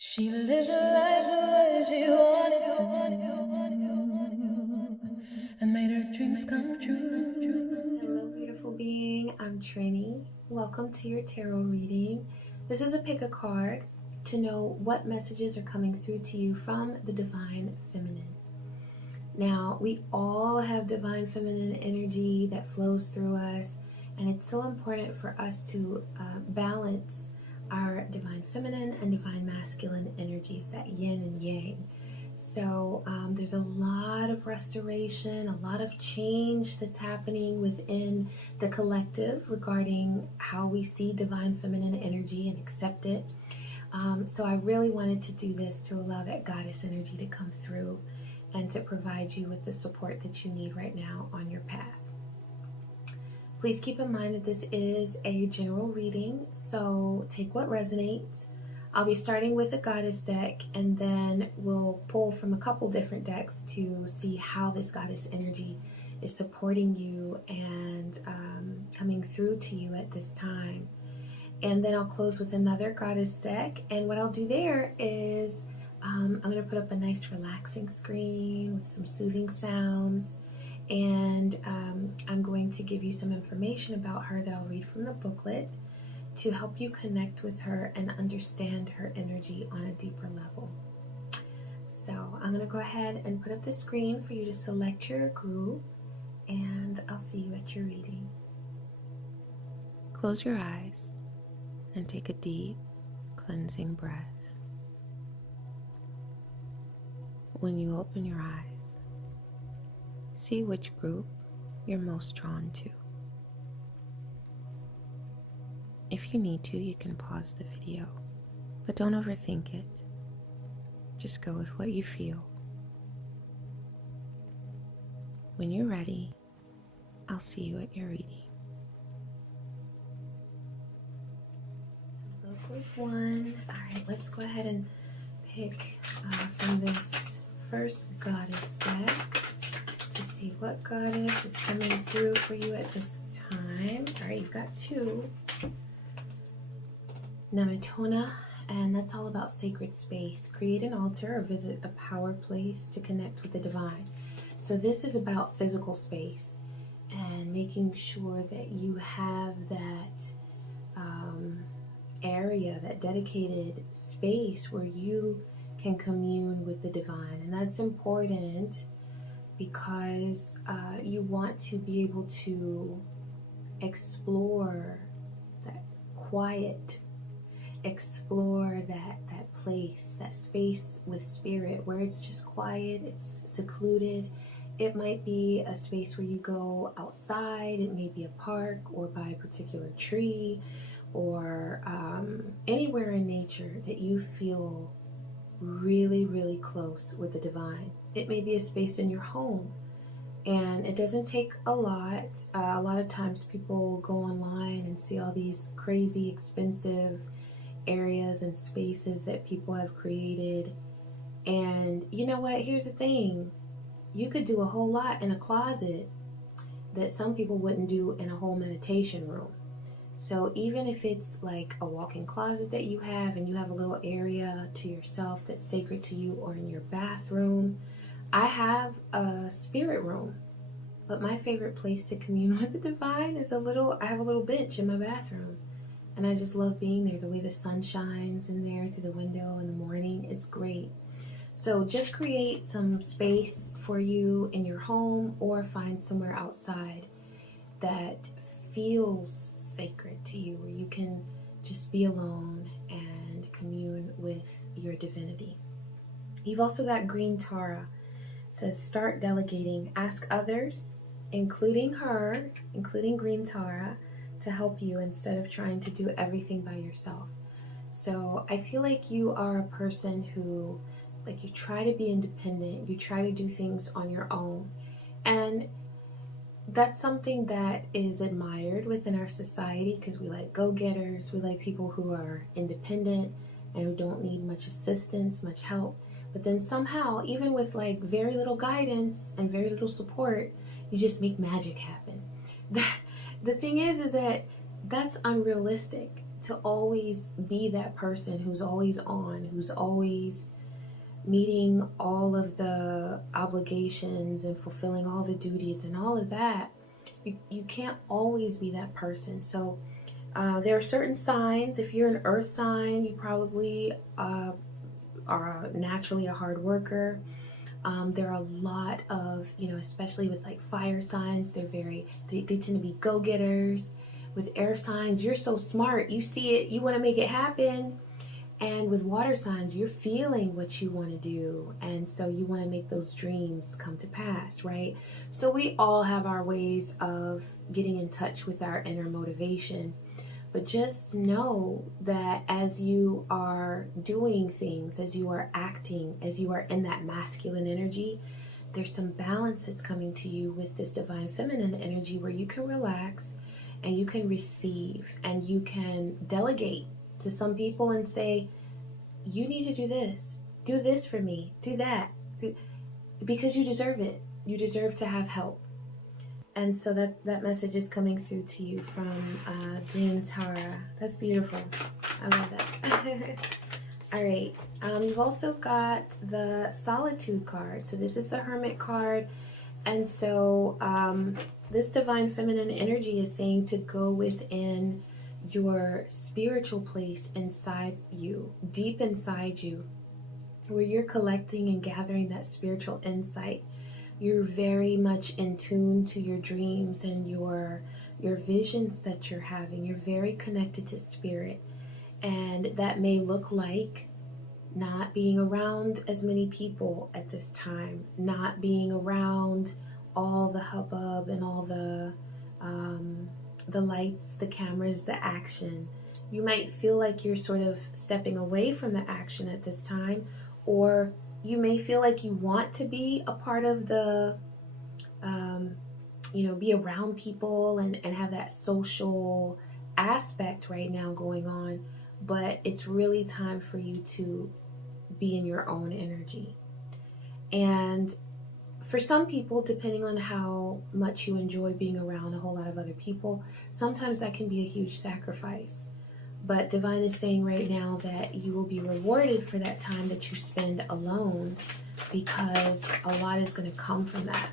She lived life the way she wanted to and made her dreams come true. Hello, beautiful being. I'm Trini. Welcome to your tarot reading. This is a pick a card to know what messages are coming through to you from the Divine Feminine. Now, we all have Divine Feminine energy that flows through us, and it's so important for us to balance our Divine Feminine and Divine Masculine energies, that yin and yang. So there's a lot of restoration, a lot of change that's happening within the collective regarding how we see Divine Feminine energy and accept it. So I really wanted to do this to allow that goddess energy to come through and to provide you with the support that you need right now on your path. Please keep in mind that this is a general reading, so take what resonates. I'll be starting with a goddess deck, and then we'll pull from a couple different decks to see how this goddess energy is supporting you and coming through to you at this time. And then I'll close with another goddess deck, and what I'll do there is I'm going to put up a nice relaxing screen with some soothing sounds, and I'm going to give you some information about her that I'll read from the booklet to help you connect with her and understand her energy on a deeper level. So I'm going to go ahead and put up the screen for you to select your group, and I'll see you at your reading. Close your eyes and take a deep, cleansing breath. When you open your eyes, see which group you're most drawn to. If you need to, you can pause the video, but don't overthink it. Just go with what you feel. When you're ready, I'll see you at your reading. Hello, group one. All right, let's go ahead and pick from this first goddess deck to see what goddess is coming through for you at this time. All right, you've got two. Namatona, and that's all about sacred space. Create an altar or visit a power place to connect with the divine. So this is about physical space and making sure that you have that area, that dedicated space where you can commune with the divine. And that's important because you want to be able to explore that quiet, explore that place, that space with spirit where it's just quiet, it's secluded. It might be a space where you go outside, it may be a park or by a particular tree or anywhere in nature that you feel really, really close with the divine. It may be a space in your home, and it doesn't take a lot. A lot of times people go online and see all these crazy expensive areas and spaces that people have created, and you know what, here's the thing, you could do a whole lot in a closet that some people wouldn't do in a whole meditation room. So even if it's like a walk-in closet that you have and you have a little area to yourself that's sacred to you, or in your bathroom. I have a spirit room, but my favorite place to commune with the divine is I have a little bench in my bathroom. And I just love being there, the way the sun shines in there through the window in the morning. It's great. So just create some space for you in your home, or find somewhere outside that feels sacred to you, where you can just be alone and commune with your divinity. You've also got green Tara. It says start delegating. Ask others, including her, including green Tara, to help you instead of trying to do everything by yourself. So I feel like you are a person who, like, you try to be independent, you try to do things on your own, and that's something that is admired within our society, because we like go-getters, we like people who are independent and who don't need much assistance, much help. But then somehow, even with like very little guidance and very little support, you just make magic happen. The thing is that that's unrealistic. to always be that person who's always on, who's always meeting all of the obligations and fulfilling all the duties and all of that. You can't always be that person. So there are certain signs. If you're an earth sign, you probably are naturally a hard worker. There are a lot of, especially with like fire signs, they tend to be go-getters. With air signs, you're so smart, you see it, you want to make it happen. And with water signs, you're feeling what you want to do, and so you want to make those dreams come to pass, right? So we all have our ways of getting in touch with our inner motivation. But just know that as you are doing things, as you are acting, as you are in that masculine energy, there's some balance that's coming to you with this divine feminine energy where you can relax and you can receive and you can delegate to some people and say, you need to do this for me, do that, because you deserve it. You deserve to have help. And so that message is coming through to you from Green Tara. That's beautiful. I love that. All right. You've also got the Solitude card. So this is the Hermit card. And so this divine feminine energy is saying to go within your spiritual place inside you, deep inside you, where you're collecting and gathering that spiritual insight. You're very much in tune to your dreams and your visions that you're having. You're very connected to spirit. And that may look like not being around as many people at this time, not being around all the hubbub and all the lights, the cameras, the action. You might feel like you're sort of stepping away from the action at this time, or you may feel like you want to be a part of the, be around people and have that social aspect right now going on, but it's really time for you to be in your own energy. And for some people, depending on how much you enjoy being around a whole lot of other people, sometimes that can be a huge sacrifice. But Divine is saying right now that you will be rewarded for that time that you spend alone, because a lot is going to come from that.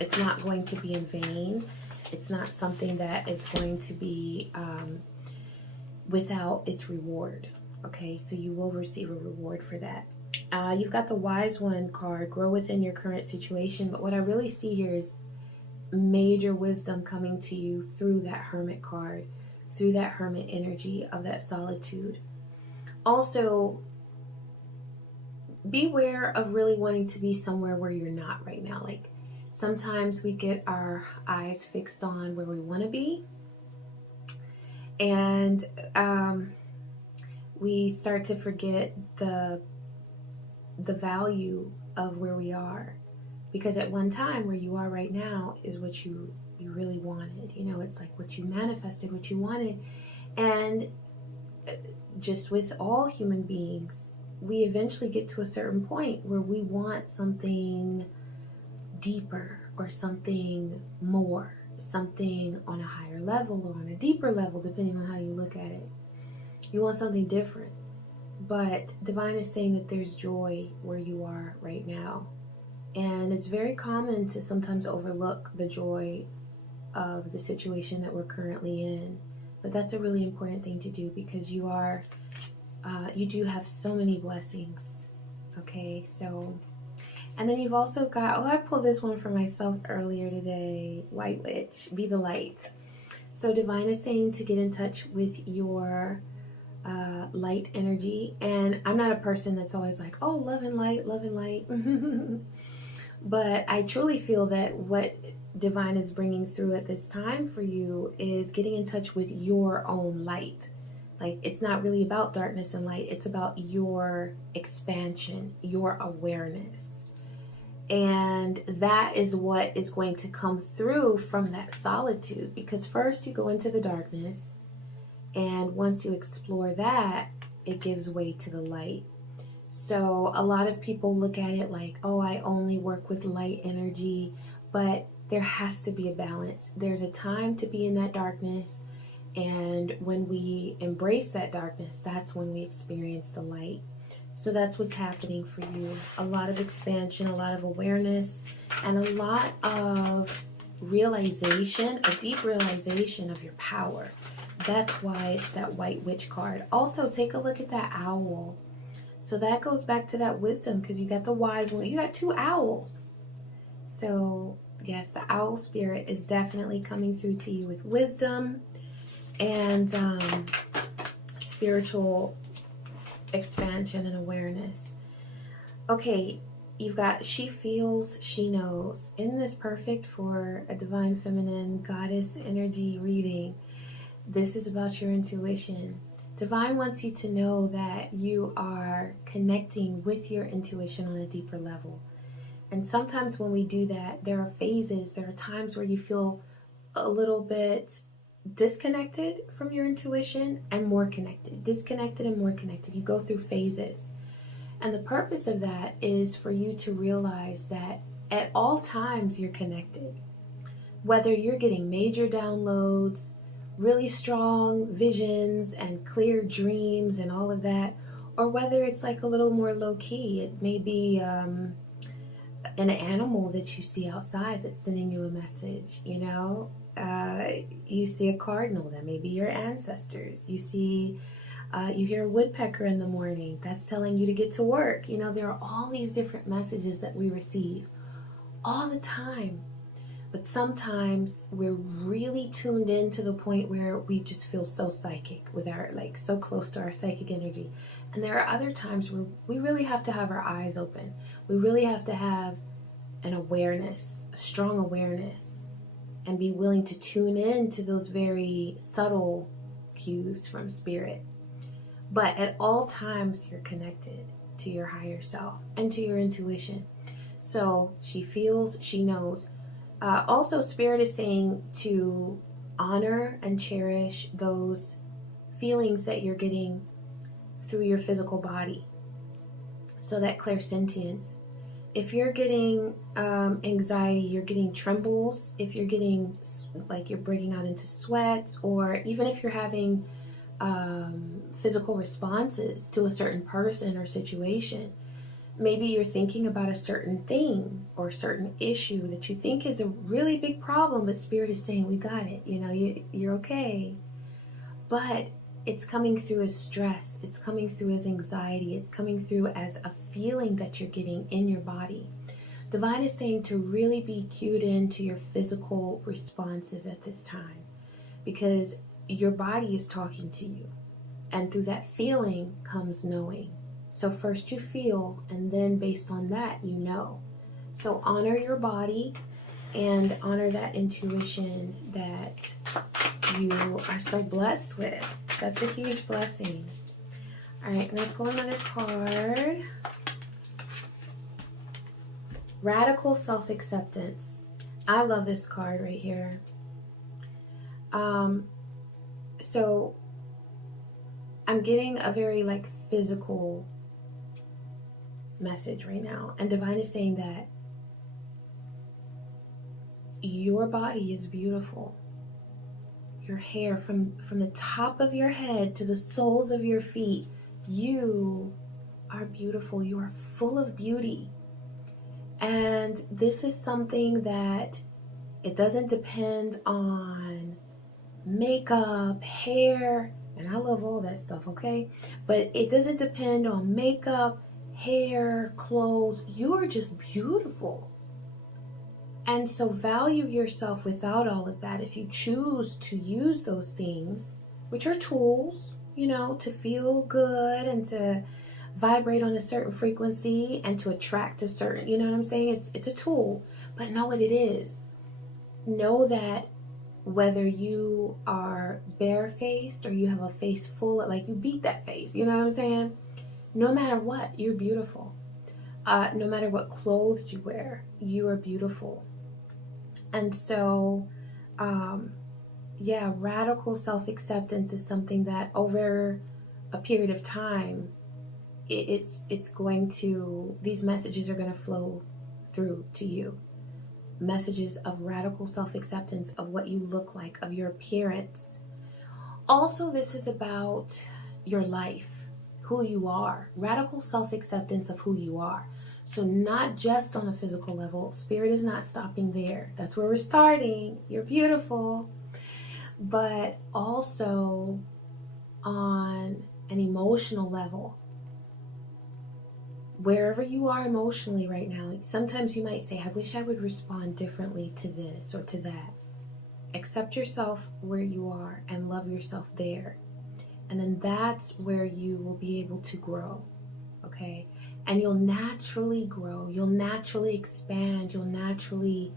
It's not going to be in vain. It's not something that is going to be without its reward. Okay, so you will receive a reward for that. You've got the Wise One card, grow within your current situation. But what I really see here is major wisdom coming to you through that Hermit card, through that Hermit energy of that solitude. Also, beware of really wanting to be somewhere where you're not right now. Like, sometimes we get our eyes fixed on where we want to be, and we start to forget the value of where we are, because at one time where you are right now is what you really wanted. It's like what you manifested, what you wanted. And just with all human beings, we eventually get to a certain point where we want something deeper or something more, something on a higher level or on a deeper level, depending on how you look at it. You want something different. But Divine is saying that there's joy where you are right now. And it's very common to sometimes overlook the joy of the situation that we're currently in. But that's a really important thing to do, because you do have so many blessings. Okay, so, and then you've also got, I pulled this one for myself earlier today, White Witch, be the light. So Divine is saying to get in touch with your light energy. And I'm not a person that's always like, oh, love and light. But I truly feel that what Divine is bringing through at this time for you is getting in touch with your own light. Like, it's not really about darkness and light. It's about your expansion, your awareness. And that is what is going to come through from that solitude. Because first you go into the darkness, and once you explore that, it gives way to the light. So a lot of people look at it like, oh, I only work with light energy, but there has to be a balance. There's a time to be in that darkness, And when we embrace that darkness, that's when we experience the light. So that's what's happening for you. A lot of expansion, a lot of awareness, and a lot of realization, a deep realization of your power. That's why it's that white witch card. Also, take a look at that owl. So that goes back to that wisdom, because you got the wise one. You got 2 owls. So yes, the owl spirit is definitely coming through to you with wisdom and spiritual expansion and awareness. Okay, you've got she feels, she knows. Isn't this perfect for a divine feminine goddess energy reading? This is about your intuition. Divine wants you to know that you are connecting with your intuition on a deeper level. And sometimes when we do that, there are phases, there are times where you feel a little bit disconnected from your intuition and more connected. Disconnected and more connected. You go through phases. And the purpose of that is for you to realize that at all times you're connected. Whether you're getting major downloads, really strong visions and clear dreams and all of that, or whether it's like a little more low-key. It may be an animal that you see outside that's sending you a message, you know. You see a cardinal, that may be your ancestors. You see, you hear a woodpecker in the morning, that's telling you to get to work. You know, there are all these different messages that we receive all the time. But sometimes we're really tuned in to the point where we just feel so psychic with our, like, so close to our psychic energy. And there are other times where we really have to have our eyes open. We really have to have an awareness, a strong awareness, and be willing to tune in to those very subtle cues from spirit. But at all times, you're connected to your higher self and to your intuition. So she feels, she knows. Also, Spirit is saying to honor and cherish those feelings that you're getting through your physical body. So that clairsentience. If you're getting anxiety, you're getting trembles, if you're getting, like, you're breaking out into sweats, or even if you're having physical responses to a certain person or situation, maybe you're thinking about a certain thing or certain issue that you think is a really big problem, but Spirit is saying, we got it, you know, you're okay. But it's coming through as stress, it's coming through as anxiety, it's coming through as a feeling that you're getting in your body. Divine is saying to really be cued into your physical responses at this time, because your body is talking to you, and through that feeling comes knowing. So first you feel, and then based on that, you know. So honor your body and honor that intuition that you are so blessed with. That's a huge blessing. All right, I'm going to pull another card. Radical self-acceptance. I love this card right here. So I'm getting a very, like, physical message right now, and Divine is saying that your body is beautiful. Your hair, from the top of your head to the soles of your feet, you are beautiful. You are full of beauty. And this is something that it doesn't depend on makeup, hair, and I love all that stuff, okay? But it doesn't depend on makeup, hair, clothes. You are just beautiful. And so value yourself without all of that. If you choose to use those things, which are tools, you know, to feel good and to vibrate on a certain frequency and to attract a certain, you know what I'm saying? It's a tool, but know what it is. Know that whether you are barefaced or you have a face full of, like, you beat that face, you know what I'm saying? No matter what, you're beautiful. No matter what clothes you wear, you are beautiful. And so, yeah, radical self-acceptance is something that over a period of time, it's going to, these messages are going to flow through to you. Messages of radical self-acceptance of what you look like, of your appearance, Also, this is about your life, who you are, radical self-acceptance of who you are. So not just on a physical level. Spirit is not stopping there. That's where we're starting. You're beautiful. But also on an emotional level. Wherever you are emotionally right now, sometimes you might say, I wish I would respond differently to this or to that. Accept yourself where you are and love yourself there. And then that's where you will be able to grow. Okay? And you'll naturally grow. You'll naturally expand. You'll naturally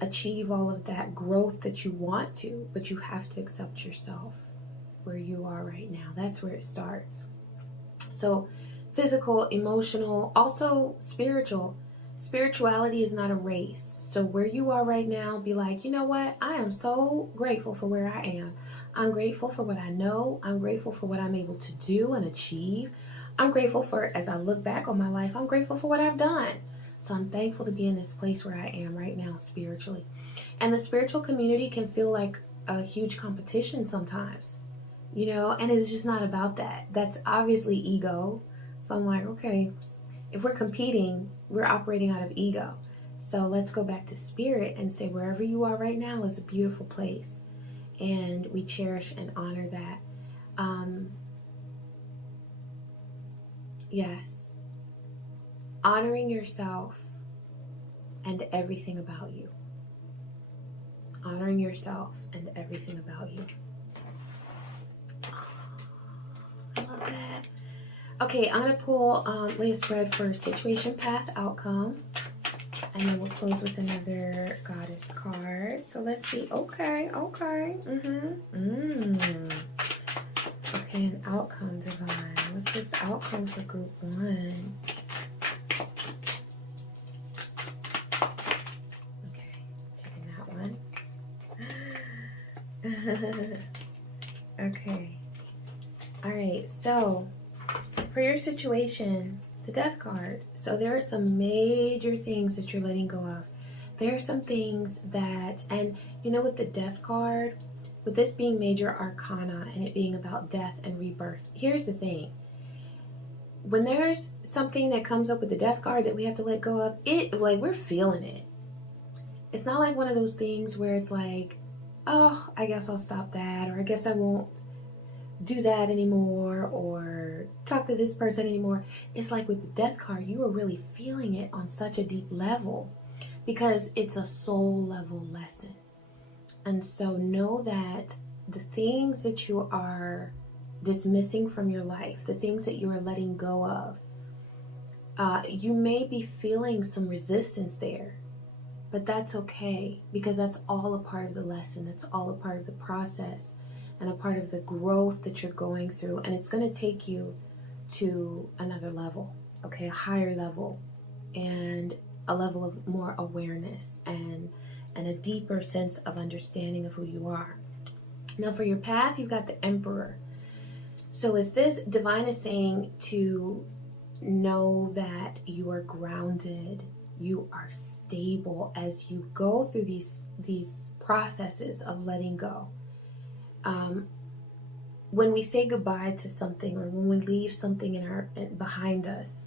achieve all of that growth that you want to. But you have to accept yourself where you are right now. That's where it starts. So physical, emotional, also spiritual. Spirituality is not a race. So where you are right now, be like, you know what? I am so grateful for where I am. I'm grateful for what I know. I'm grateful for what I'm able to do and achieve. I'm grateful for, as I look back on my life, I'm grateful for what I've done. So I'm thankful to be in this place where I am right now spiritually. And the spiritual community can feel like a huge competition sometimes, you know, and it's just not about that. That's obviously ego. So I'm like, okay, if we're competing, we're operating out of ego. So let's go back to spirit and say wherever you are right now is a beautiful place. And we cherish and honor that. Yes. Honoring yourself and everything about you. Honoring yourself and everything about you. I love that. Okay, I'm going to pull, lay a spread for situation, path, outcome. And then we'll close with another goddess card. So let's see. Okay. Okay, an outcome, divine. What's this outcome for group 1? Okay, taking that one. Okay. All right, so for your situation, the Death card. So there are some major things that you're letting go of. There are some things that, and you know, with the Death card, with this being major arcana and it being about death and rebirth, here's the thing. When there's something that comes up with the Death card that we have to let go of, it, like, we're feeling it. It's not like one of those things where it's like, oh, I guess I'll stop that, or I guess I won't do that anymore, or talk to this person anymore. It's like with the Death card, you are really feeling it on such a deep level because it's a soul level lesson. And so know that the things that you are dismissing from your life, the things that you are letting go of, you may be feeling some resistance there, but that's okay, because that's all a part of the lesson. That's all a part of the process and a part of the growth that you're going through. And it's going to take you to another level, okay, a higher level, and a level of more awareness and a deeper sense of understanding of who you are. Now for your path, you've got the Emperor. So with this, divine is saying to know that you are grounded, you are stable as you go through these processes of letting go. When we say goodbye to something, or when we leave something behind us,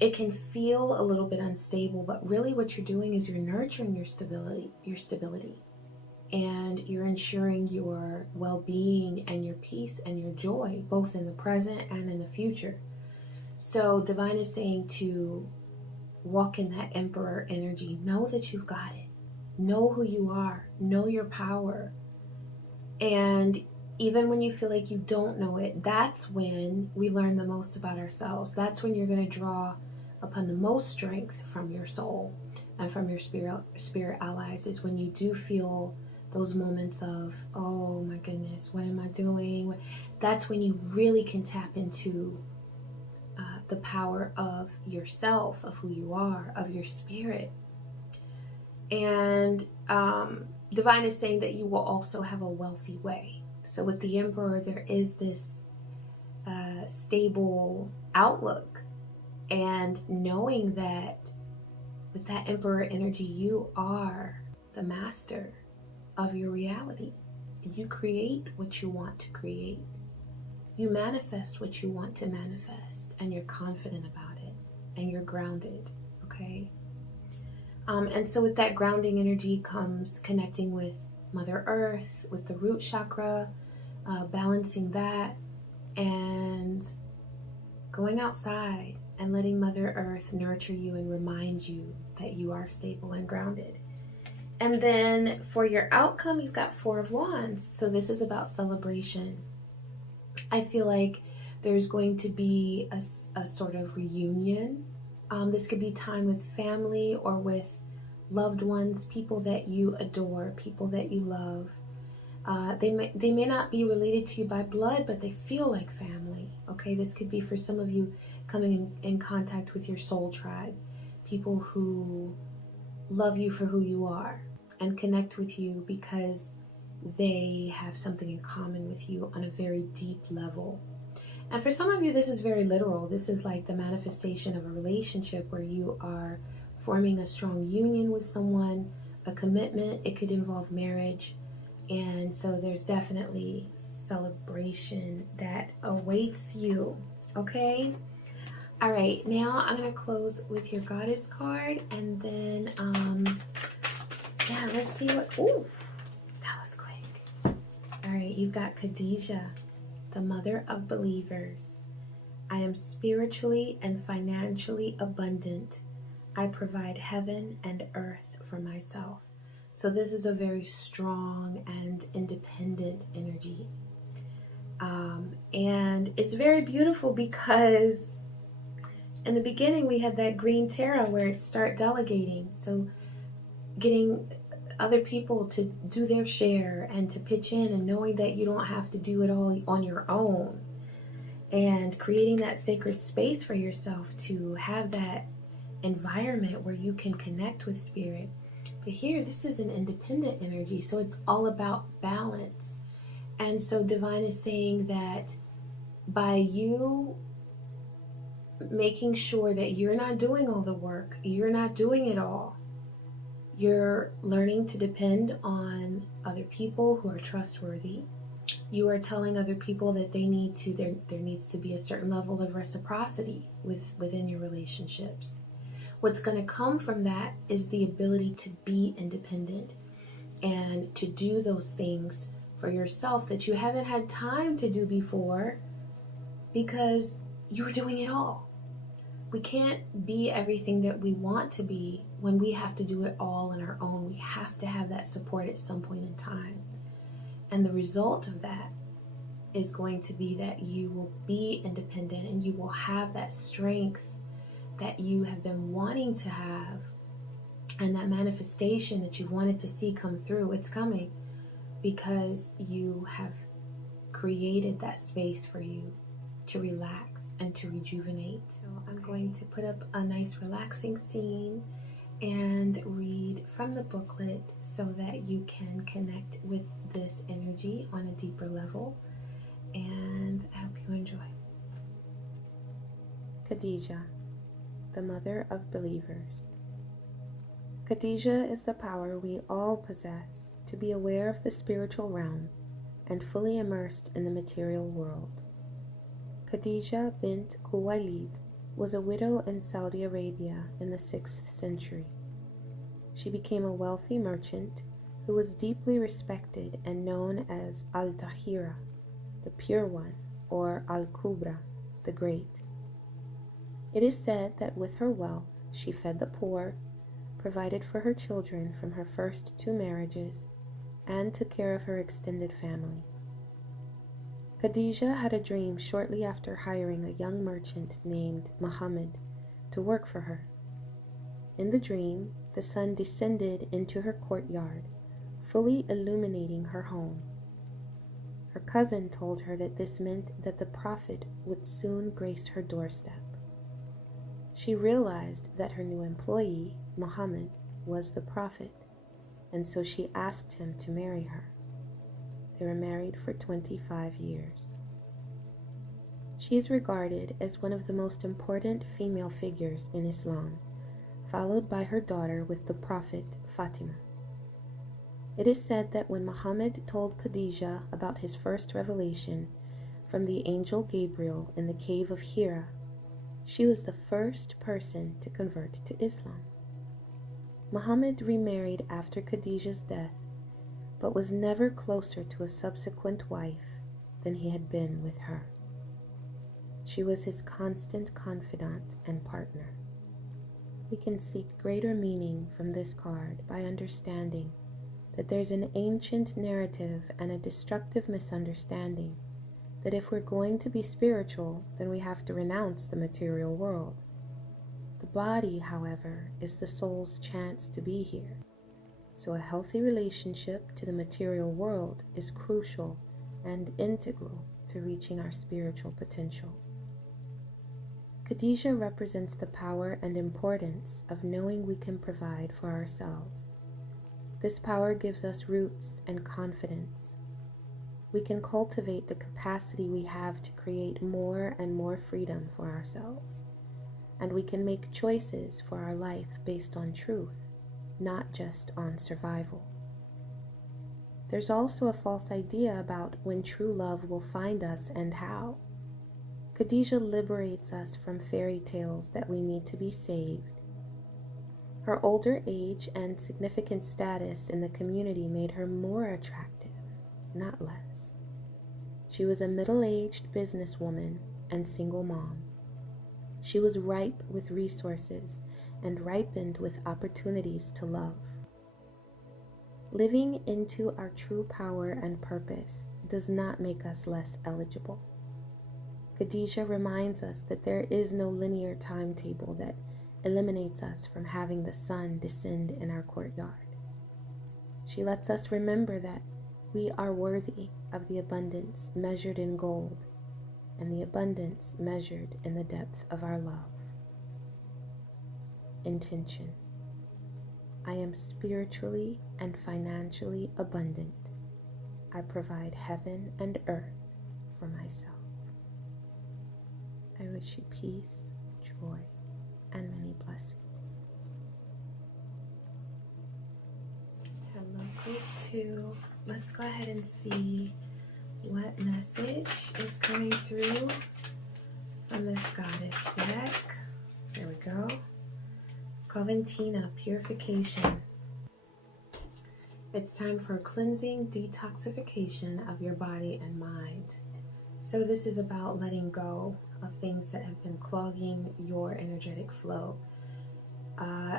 it can feel a little bit unstable, but really what you're doing is you're nurturing your stability, and you're ensuring your well-being and your peace and your joy, both in the present and in the future. So divine is saying to walk in that Emperor energy. Know that you've got it. Know who you are. Know your power. And even when you feel like you don't know it, that's when we learn the most about ourselves. That's when you're going to draw upon the most strength from your soul and from your spirit allies, is when you do feel those moments of, oh my goodness, what am I doing? That's when you really can tap into the power of yourself, of who you are, of your spirit. And divine is saying that you will also have a wealthy way. So with the Emperor, there is this stable outlook, and knowing that with that Emperor energy, you are the master of your reality. You create what you want to create. You manifest what you want to manifest, and you're confident about it, and you're grounded, okay? And so with that grounding energy comes connecting with Mother Earth, with the root chakra, balancing that, and going outside and letting Mother Earth nurture you and remind you that you are stable and grounded. And then for your outcome, you've got Four of Wands. So this is about celebration. I feel like there's going to be a sort of reunion. This could be time with family or with loved ones, people that you adore, people that you love. They may not be related to you by blood, but they feel like family. Okay, this could be for some of you coming in contact with your soul tribe, people who love you for who you are and connect with you because they have something in common with you on a very deep level. And for some of you, this is very literal. This is like the manifestation of a relationship where you are forming a strong union with someone, a commitment. It could involve marriage. And so there's definitely celebration that awaits you, okay? All right, now I'm going to close with your goddess card, and then, yeah, let's see what, ooh, that was quick. All right, you've got Khadijah, the mother of believers. I am spiritually and financially abundant. I provide heaven and earth for myself. So this is a very strong and independent energy. And it's very beautiful because in the beginning we had that green tarot where it start delegating. So getting other people to do their share and to pitch in, and knowing that you don't have to do it all on your own, and creating that sacred space for yourself to have that environment where you can connect with spirit. But here, this is an independent energy, so it's all about balance. And so Divine is saying that by you making sure that you're not doing all the work, you're not doing it all, you're learning to depend on other people who are trustworthy. You are telling other people that they need to, there needs to be a certain level of reciprocity within your relationships. What's going to come from that is the ability to be independent and to do those things for yourself that you haven't had time to do before because you were doing it all. We can't be everything that we want to be when we have to do it all on our own. We have to have that support at some point in time. And the result of that is going to be that you will be independent and you will have that strength that you have been wanting to have, and that manifestation that you've wanted to see come through. It's coming because you have created that space for you to relax and to rejuvenate. So I'm going to put up a nice relaxing scene and read from the booklet so that you can connect with this energy on a deeper level. And I hope you enjoy. Khadijah, the mother of believers. Khadijah is the power we all possess to be aware of the spiritual realm and fully immersed in the material world. Khadijah bint Khuwailid was a widow in Saudi Arabia in the 6th century. She became a wealthy merchant who was deeply respected and known as Al-Tahira, the Pure One, or Al-Kubra, the Great. It is said that with her wealth, she fed the poor, provided for her children from her first 2 marriages, and took care of her extended family. Khadijah had a dream shortly after hiring a young merchant named Muhammad to work for her. In the dream, the sun descended into her courtyard, fully illuminating her home. Her cousin told her that this meant that the prophet would soon grace her doorstep. She realized that her new employee, Muhammad, was the prophet, and so she asked him to marry her. They were married for 25 years. She is regarded as one of the most important female figures in Islam, followed by her daughter with the prophet Fatima. It is said that when Muhammad told Khadijah about his first revelation from the angel Gabriel in the cave of Gira, she was the first person to convert to Islam. Muhammad remarried after Khadijah's death, but was never closer to a subsequent wife than he had been with her. She was his constant confidant and partner. We can seek greater meaning from this card by understanding that there's an ancient narrative and a destructive misunderstanding that if we're going to be spiritual, then we have to renounce the material world. The body, however, is the soul's chance to be here. So a healthy relationship to the material world is crucial and integral to reaching our spiritual potential. Khadijah represents the power and importance of knowing we can provide for ourselves. This power gives us roots and confidence. We can cultivate the capacity we have to create more and more freedom for ourselves. And we can make choices for our life based on truth, not just on survival. There's also a false idea about when true love will find us and how. Khadijah liberates us from fairy tales that we need to be saved. Her older age and significant status in the community made her more attractive, not less. She was a middle-aged businesswoman and single mom. She was ripe with resources and ripened with opportunities to love. Living into our true power and purpose does not make us less eligible. Khadijah reminds us that there is no linear timetable that eliminates us from having the sun descend in our courtyard. She lets us remember that we are worthy of the abundance measured in gold and the abundance measured in the depth of our love. Intention. I am spiritually and financially abundant. I provide heaven and earth for myself. I wish you peace, joy, and many blessings. Hello, group 2. Let's go ahead and see what message is coming through from this goddess deck. There we go. Coventina, purification. It's time for cleansing, detoxification of your body and mind. So this is about letting go of things that have been clogging your energetic flow.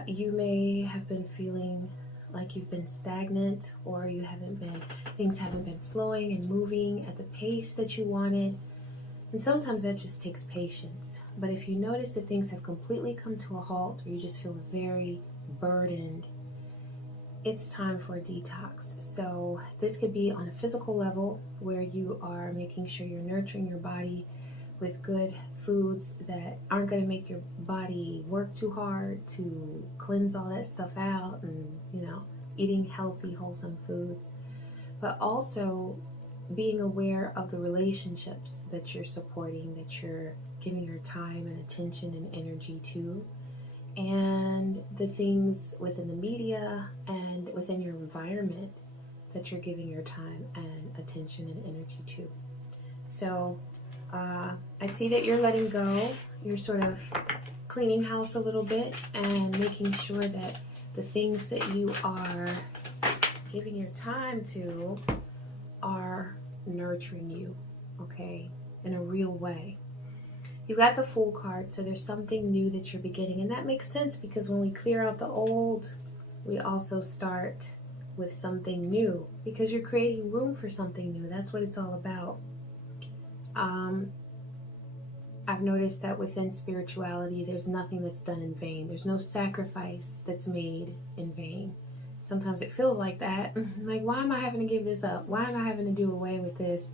You may have been feeling like you've been stagnant, or things haven't been flowing and moving at the pace that you wanted. And sometimes that just takes patience. But if you notice that things have completely come to a halt, or you just feel very burdened, it's time for a detox. So this could be on a physical level, where you are making sure you're nurturing your body with good foods that aren't going to make your body work too hard to cleanse all that stuff out, and eating healthy, wholesome foods. But also being aware of the relationships that you're supporting, that you're giving your time and attention and energy to, and the things within the media and within your environment that you're giving your time and attention and energy to. So I see that you're letting go. You're sort of cleaning house a little bit and making sure that the things that you are giving your time to are nurturing you, okay, in a real way. You got the Fool card, so there's something new that you're beginning, and that makes sense because when we clear out the old, we also start with something new, because you're creating room for something new. That's what it's all about. I've noticed that within spirituality, there's nothing that's done in vain. There's no sacrifice that's made in vain. Sometimes it feels like that. Like, why am I having to give this up? Why am I having to do away with this?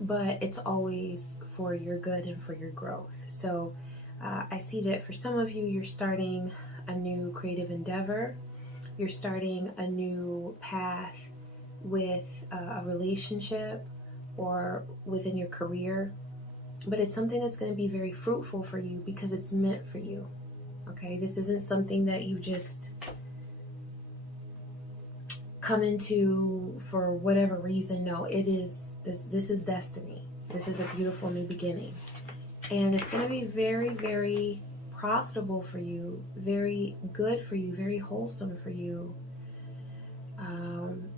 But it's always for your good and for your growth. So I see that for some of you, you're starting a new creative endeavor. You're starting a new path with a relationship or within your career. But it's something that's going to be very fruitful for you because it's meant for you. Okay, this isn't something that you just come into for whatever reason. No, it is this is destiny. This is a beautiful new beginning, and it's going to be very, very profitable for you, very good for you, very wholesome for you.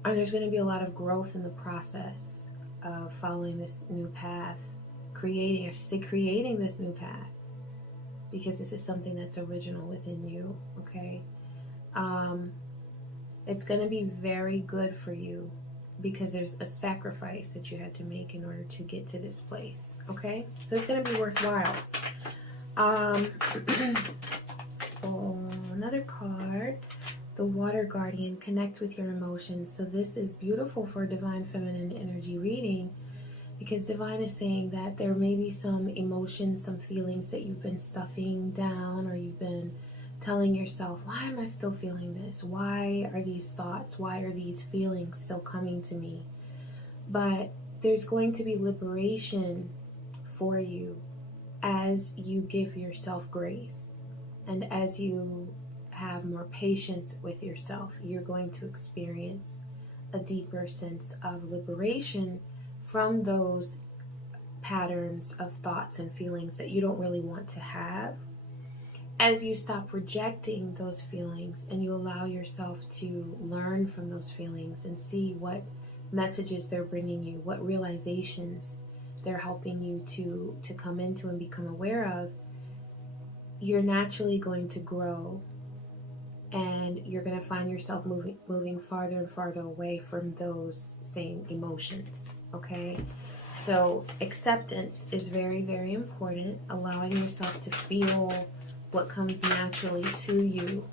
And there's going to be a lot of growth in the process of following this new path, creating this new path, because this is something that's original within you. Okay. It's going to be very good for you because there's a sacrifice that you had to make in order to get to this place. Okay, so it's going to be worthwhile. Another card, the Water Guardian. Connect with your emotions. So this is beautiful for divine feminine energy reading, because divine is saying that there may be some emotions, some feelings that you've been stuffing down, or you've been telling yourself, why am I still feeling this? Why are these thoughts, why are these feelings still coming to me? But there's going to be liberation for you as you give yourself grace, and as you have more patience with yourself. You're going to experience a deeper sense of liberation from those patterns of thoughts and feelings that you don't really want to have, as you stop rejecting those feelings and you allow yourself to learn from those feelings and see what messages they're bringing you, what realizations they're helping you to come into and become aware of. You're naturally going to grow, and you're going to find yourself moving farther and farther away from those same emotions. Okay, so acceptance is very, very important. Allowing yourself to feel what comes naturally to you,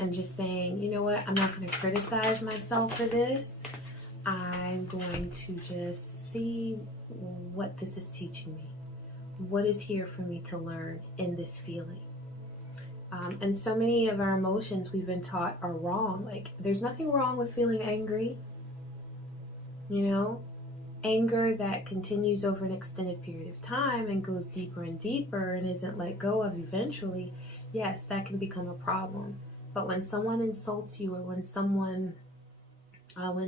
and just saying, you know what, I'm not going to criticize myself for this. I'm going to just see what this is teaching me. What is here for me to learn in this feeling? And so many of our emotions we've been taught are wrong. Like, there's nothing wrong with feeling angry. You know, anger that continues over an extended period of time and goes deeper and deeper and isn't let go of eventually, yes, that can become a problem. But when someone insults you, or when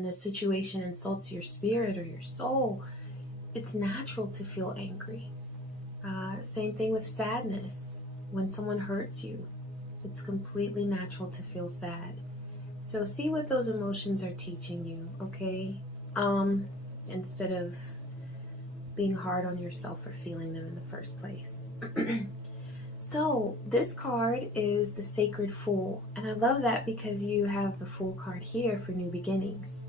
a situation insults your spirit or your soul, it's natural to feel angry. Same thing with sadness. When someone hurts you, it's completely natural to feel sad. So see what those emotions are teaching you, okay? Instead of being hard on yourself for feeling them in the first place. So this card is the Sacred Fool, and I love that because you have the Fool card here for new beginnings.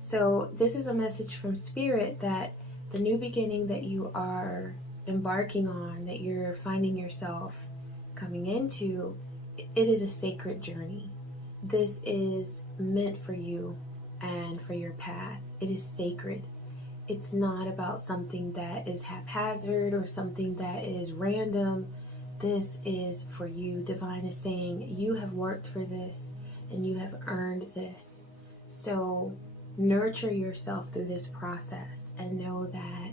So this is a message from Spirit that the new beginning that you are embarking on, that you're finding yourself coming into, it is a sacred journey. This is meant for you and for your path. It is sacred. It's not about something that is haphazard or something that is random. This is for you. Divine is saying you have worked for this and you have earned this. So nurture yourself through this process and know that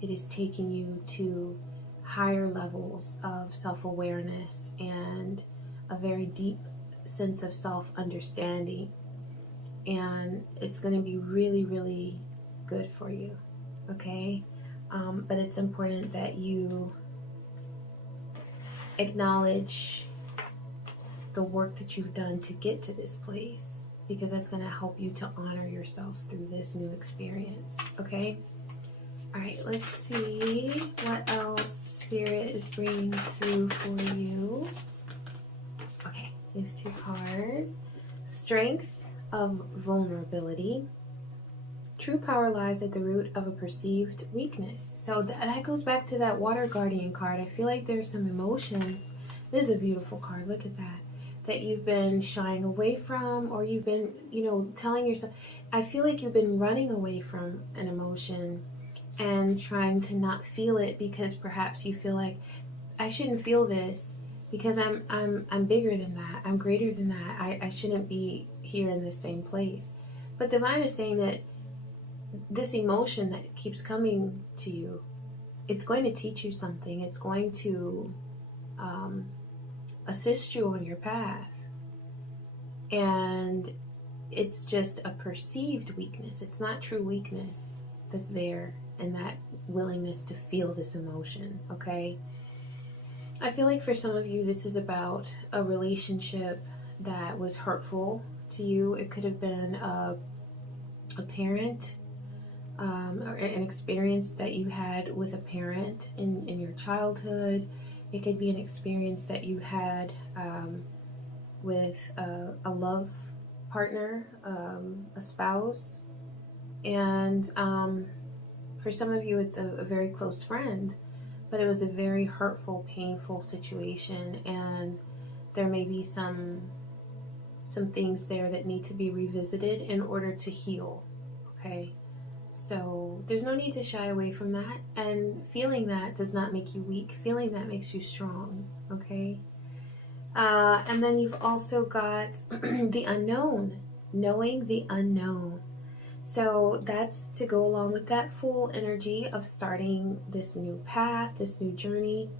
it is taking you to higher levels of self-awareness and a very deep sense of self-understanding. And it's going to be really, really good for you, okay? But it's important that you acknowledge the work that you've done to get to this place, because that's going to help you to honor yourself through this new experience, okay? All right, let's see what else Spirit is bringing through for you. Okay, these two cards. Strength of vulnerability. True power lies at the root of a perceived weakness. So that goes back to that Water Guardian card. I feel like there's some emotions. This is a beautiful card. Look at that. That you've been shying away from, or you've been, telling yourself. I feel like you've been running away from an emotion and trying to not feel it because perhaps you feel like, I shouldn't feel this because I'm bigger than that. I'm greater than that. I shouldn't be here in the same place. But Divine is saying that this emotion that keeps coming to you, it's going to teach you something. It's going to assist you on your path. And it's just a perceived weakness. It's not true weakness that's there, and that willingness to feel this emotion, okay? I feel like for some of you, this is about a relationship that was hurtful to you. It could have been a parent, or an experience that you had with a parent in your childhood. It could be an experience that you had with a love partner, a spouse. And for some of you, it's a very close friend, but it was a very hurtful, painful situation, and there may be some things there that need to be revisited in order to heal, okay? So there's no need to shy away from that, and feeling that does not make you weak. Feeling that makes you strong, okay? And then you've also got the unknown, knowing the unknown. So that's to go along with that full energy of starting this new path, this new journey.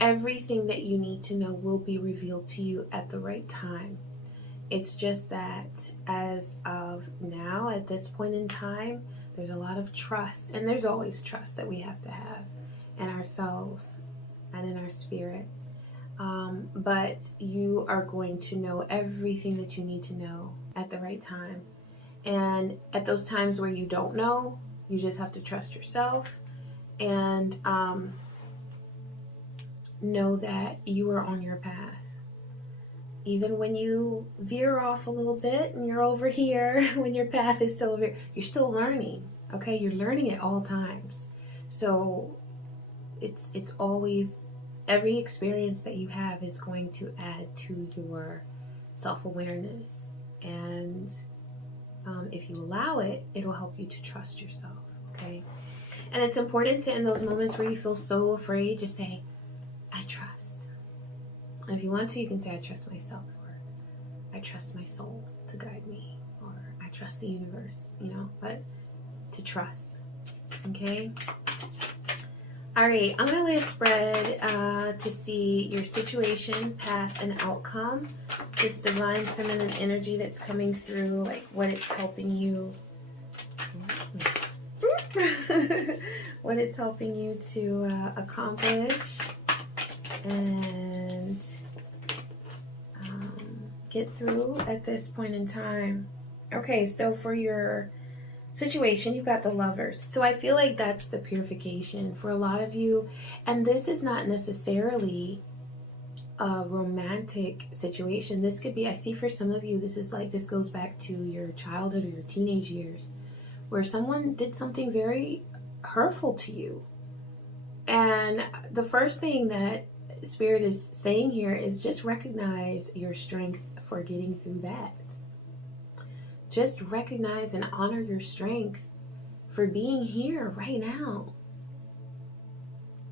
Everything that you need to know will be revealed to you at the right time. It's just that as of now, at this point in time, there's a lot of trust, and there's always trust that we have to have in ourselves and in our spirit. But you are going to know everything that you need to know at the right time. And at those times where you don't know, you just have to trust yourself and know that you are on your path. Even when you veer off a little bit and you're over here, when your path is still over here, you're still learning, okay? You're learning at all times. So it's always, every experience that you have is going to add to your self-awareness. And if you allow it, it'll help you to trust yourself, okay? And it's important to, in those moments where you feel so afraid, just say, I trust. And if you want to, you can say, I trust myself, or I trust my soul to guide me, or I trust the universe, you know, but to trust, okay? All right, I'm gonna lay a spread to see your situation, path, and outcome. This divine feminine energy that's coming through, like what it's helping you, what it's helping you to accomplish and get through at this point in time. Okay, so for your situation, you've got the Lovers. So I feel like that's the purification for a lot of you. And this is not necessarily a romantic situation. This could be, I see for some of you, this is like, this goes back to your childhood or your teenage years, where someone did something very hurtful to you. And the first thing that Spirit is saying here is just recognize your strength for getting through that. Just recognize and honor your strength for being here right now.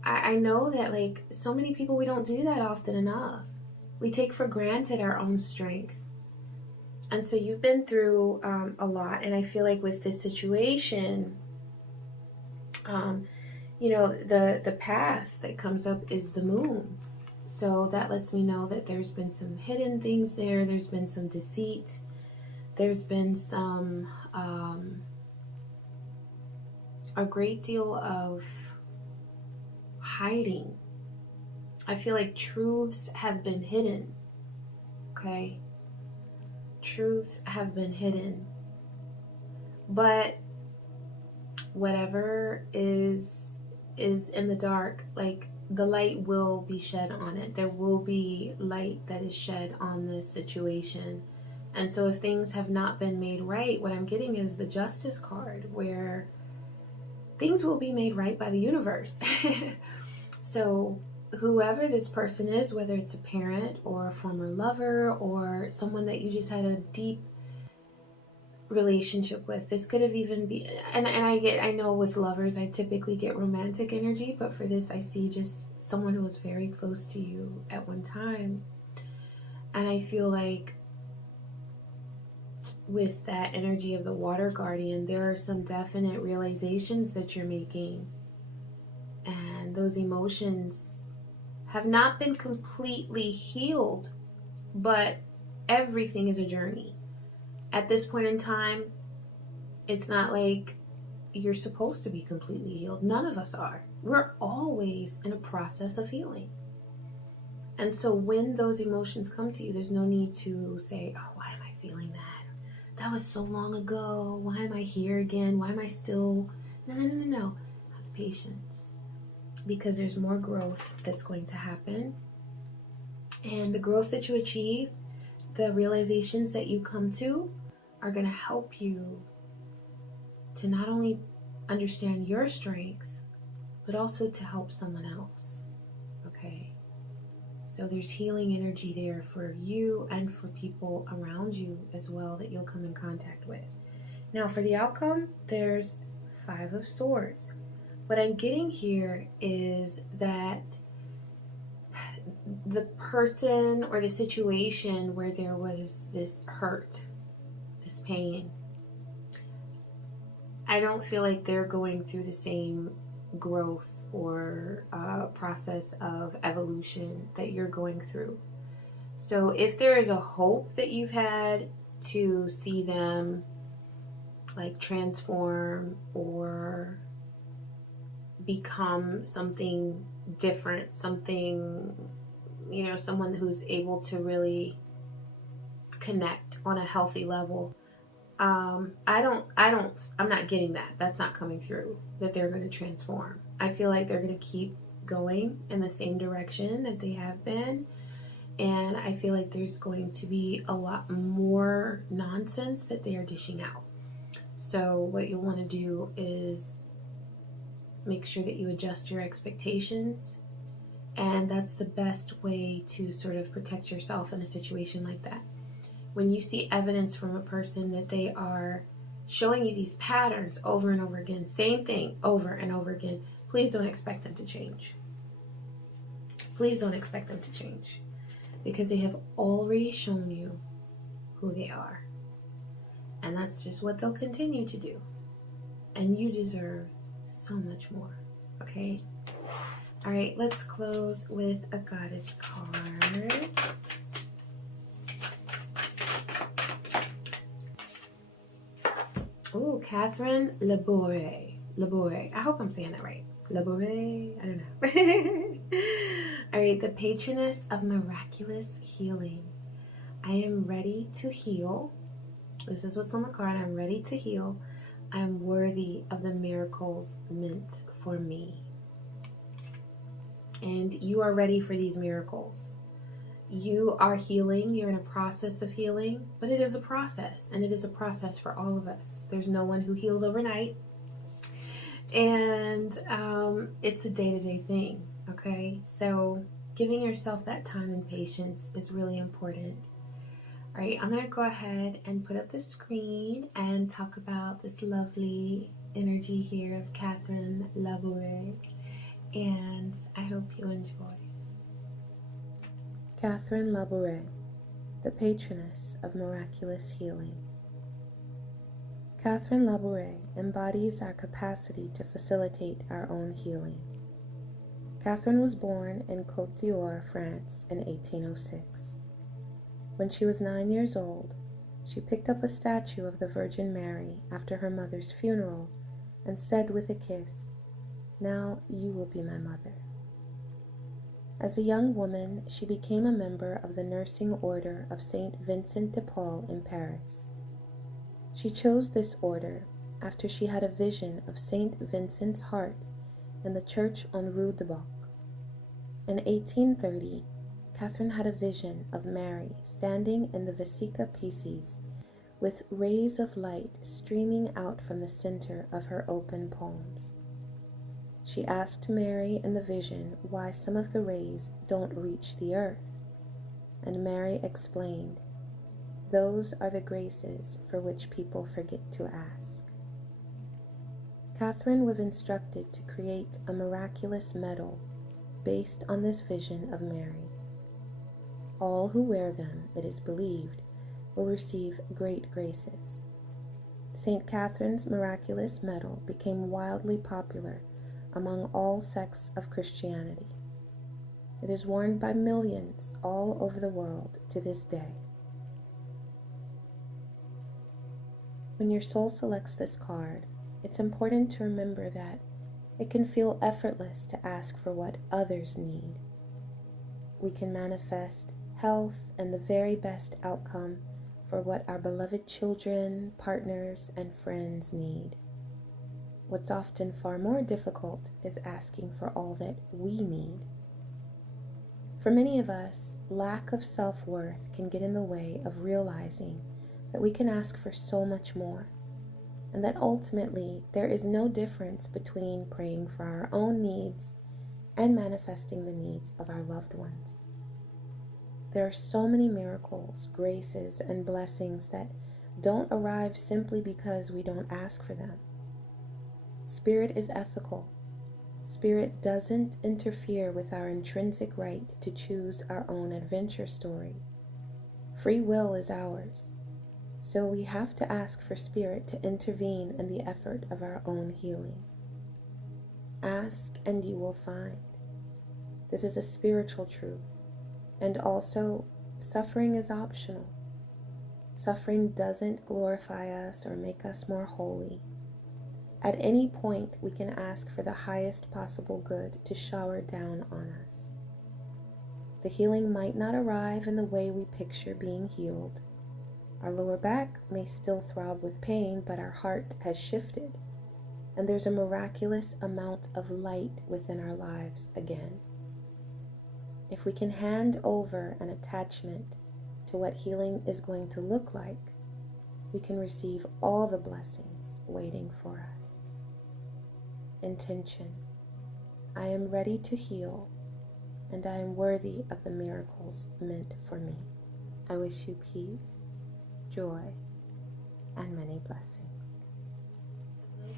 I know that, like, so many people, we don't do that often enough. We take for granted our own strength. And so you've been through a lot. And I feel like with this situation, you know, the path that comes up is the moon. So that lets me know that there's been some hidden things there. There's been some deceit. There's been some, a great deal of hiding. I feel like truths have been hidden, okay? Truths have been hidden. But whatever is in the dark, like, the light will be shed on it. There will be light that is shed on this situation. And so if things have not been made right, what I'm getting is the Justice card, where things will be made right by the universe. So whoever this person is, whether it's a parent or a former lover or someone that you just had a deep relationship with, this could have even been, and I know with lovers I typically get romantic energy, but for this I see just someone who was very close to you at one time. And I feel like with that energy of the Water Guardian, there are some definite realizations that you're making, and those emotions have not been completely healed, but everything is a journey. at this point in time, it's not like you're supposed to be completely healed. None of us are. We're always in a process of healing. And so when those emotions come to you, there's no need to say, oh, why am I feeling that? That was so long ago. Why am I here again? Why am I still... No. Have patience. Because there's more growth that's going to happen. And the growth that you achieve, the realizations that you come to, are going to help you to not only understand your strength, but also to help someone else. Okay? So there's healing energy there for you and for people around you as well that you'll come in contact with. Now for the outcome, there's 5 of Swords. What I'm getting here is that the person or the situation where there was this hurt, this pain, I don't feel like they're going through the same growth or process of evolution that you're going through. So if there is a hope that you've had to see them like transform or become something different, something, you know, someone who's able to really connect on a healthy level, I'm not getting that. That's not coming through, that they're going to transform. I feel like they're going to keep going in the same direction that they have been. And I feel like there's going to be a lot more nonsense that they are dishing out. So what you'll want to do is make sure that you adjust your expectations. And that's the best way to sort of protect yourself in a situation like that. When you see evidence from a person that they are showing you these patterns over and over again, same thing over and over again, please don't expect them to change. Please don't expect them to change, because they have already shown you who they are. And that's just what they'll continue to do. And you deserve so much more, okay? All right, let's close with a goddess card. Oh, Catherine Labore. I hope I'm saying that right. Labore? I don't know. All right, the patroness of miraculous healing. I am ready to heal. This is what's on the card. I'm ready to heal. I'm worthy of the miracles meant for me. And you are ready for these miracles. You are healing. You're in a process of healing, but it is a process, and it is a process for all of us. There's no one who heals overnight, and it's a day-to-day thing, okay? So giving yourself that time and patience is really important. All right, I'm going to go ahead and put up the screen and talk about this lovely energy here of Catherine Labore, and I hope you enjoy. Catherine Labore, the patroness of miraculous healing. Catherine Labore embodies our capacity to facilitate our own healing. Catherine was born in Côte d'Or, France in 1806. When she was 9 years old, she picked up a statue of the Virgin Mary after her mother's funeral and said with a kiss, "Now you will be my mother." As a young woman, she became a member of the nursing order of Saint Vincent de Paul in Paris. She chose this order after she had a vision of Saint Vincent's heart in the church on Rue de Boc. In 1830, Catherine had a vision of Mary standing in the Vesica Piscis with rays of light streaming out from the center of her open palms. She asked Mary in the vision why some of the rays don't reach the earth, and Mary explained, "Those are the graces for which people forget to ask." Catherine was instructed to create a miraculous medal based on this vision of Mary. All who wear them, it is believed, will receive great graces. St. Catherine's miraculous medal became wildly popular among all sects of Christianity. It is worn by millions all over the world to this day. When your soul selects this card, it's important to remember that it can feel effortless to ask for what others need. We can manifest health and the very best outcome for what our beloved children, partners, and friends need. What's often far more difficult is asking for all that we need. For many of us, lack of self-worth can get in the way of realizing that we can ask for so much more, and that ultimately there is no difference between praying for our own needs and manifesting the needs of our loved ones. There are so many miracles, graces, and blessings that don't arrive simply because we don't ask for them. Spirit is ethical. Spirit doesn't interfere with our intrinsic right to choose our own adventure story. Free will is ours, so we have to ask for Spirit to intervene in the effort of our own healing. Ask and you will find. This is a spiritual truth. And also, suffering is optional. Suffering doesn't glorify us or make us more holy. At any point, we can ask for the highest possible good to shower down on us. The healing might not arrive in the way we picture being healed. Our lower back may still throb with pain, but our heart has shifted, and there's a miraculous amount of light within our lives again. If we can hand over an attachment to what healing is going to look like, we can receive all the blessings waiting for us. Intention. I am ready to heal, and I am worthy of the miracles meant for me. I wish you peace, joy, and many blessings.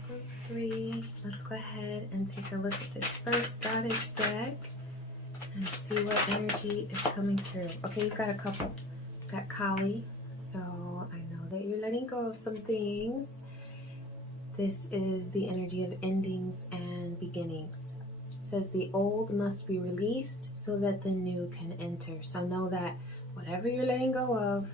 Group 3, let's go ahead and take a look at this first goddess deck and see what energy is coming through. Okay, you've got a couple. You've got Kali, so I know that you're letting go of some things. This is the energy of endings and beginnings. It says the old must be released so that the new can enter. So know that whatever you're letting go of,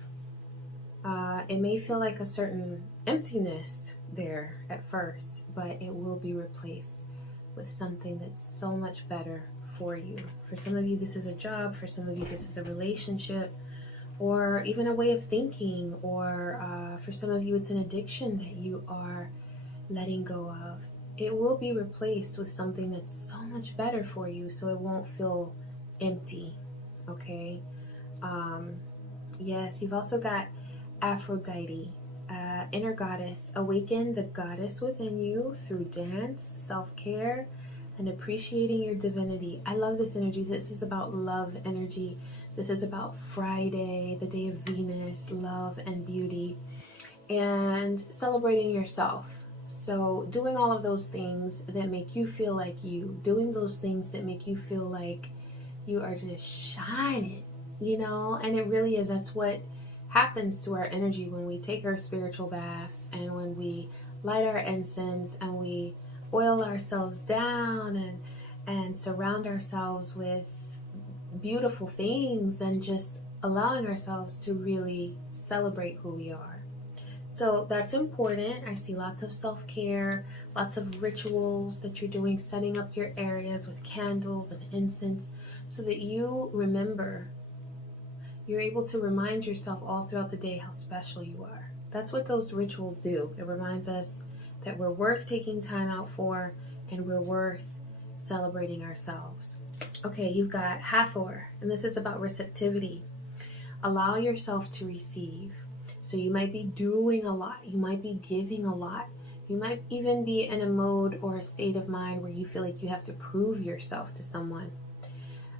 it may feel like a certain emptiness there at first, but it will be replaced with something that's so much better for you. For some of you, this is a job. For some of you, this is a relationship, or even a way of thinking, or for some of you, it's an addiction that you are letting go of. It will be replaced with something that's so much better for you, so it won't feel empty. Okay. Yes, you've also got Aphrodite, inner goddess. Awaken the goddess within you through dance, self-care, and appreciating your divinity. I love this energy. This is about love energy. This is about Friday, the day of Venus, love and beauty, and celebrating yourself. So doing all of those things that make you feel like you, doing those things that make you feel like you are just shining, you know, and it really is. That's what happens to our energy when we take our spiritual baths and when we light our incense and we oil ourselves down and surround ourselves with beautiful things and just allowing ourselves to really celebrate who we are. So that's important. I see lots of self-care, lots of rituals that you're doing, setting up your areas with candles and incense so that you remember. You're able to remind yourself all throughout the day how special you are. That's what those rituals do. It reminds us that we're worth taking time out for, and we're worth celebrating ourselves. Okay, you've got Hathor, and this is about receptivity. Allow yourself to receive. So you might be doing a lot. You might be giving a lot. You might even be in a mode or a state of mind where you feel like you have to prove yourself to someone.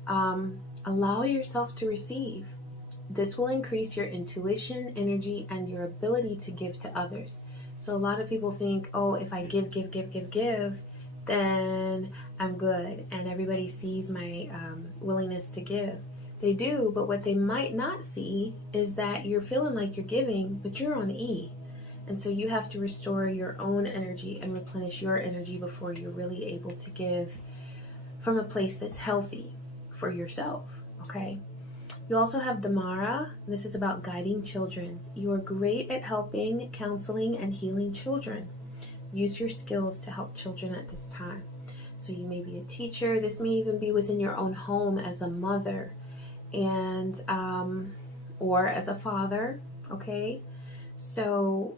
Allow yourself to receive. This will increase your intuition, energy, and your ability to give to others. So a lot of people think, oh, if I give, then I'm good. And everybody sees my willingness to give. They do, but what they might not see is that you're feeling like you're giving, but you're on E. And so you have to restore your own energy and replenish your energy before you're really able to give from a place that's healthy for yourself, okay? You also have Damara. This is about guiding children. You are great at helping, counseling, and healing children. Use your skills to help children at this time. So you may be a teacher. This may even be within your own home as a mother, and or as a father. Okay, so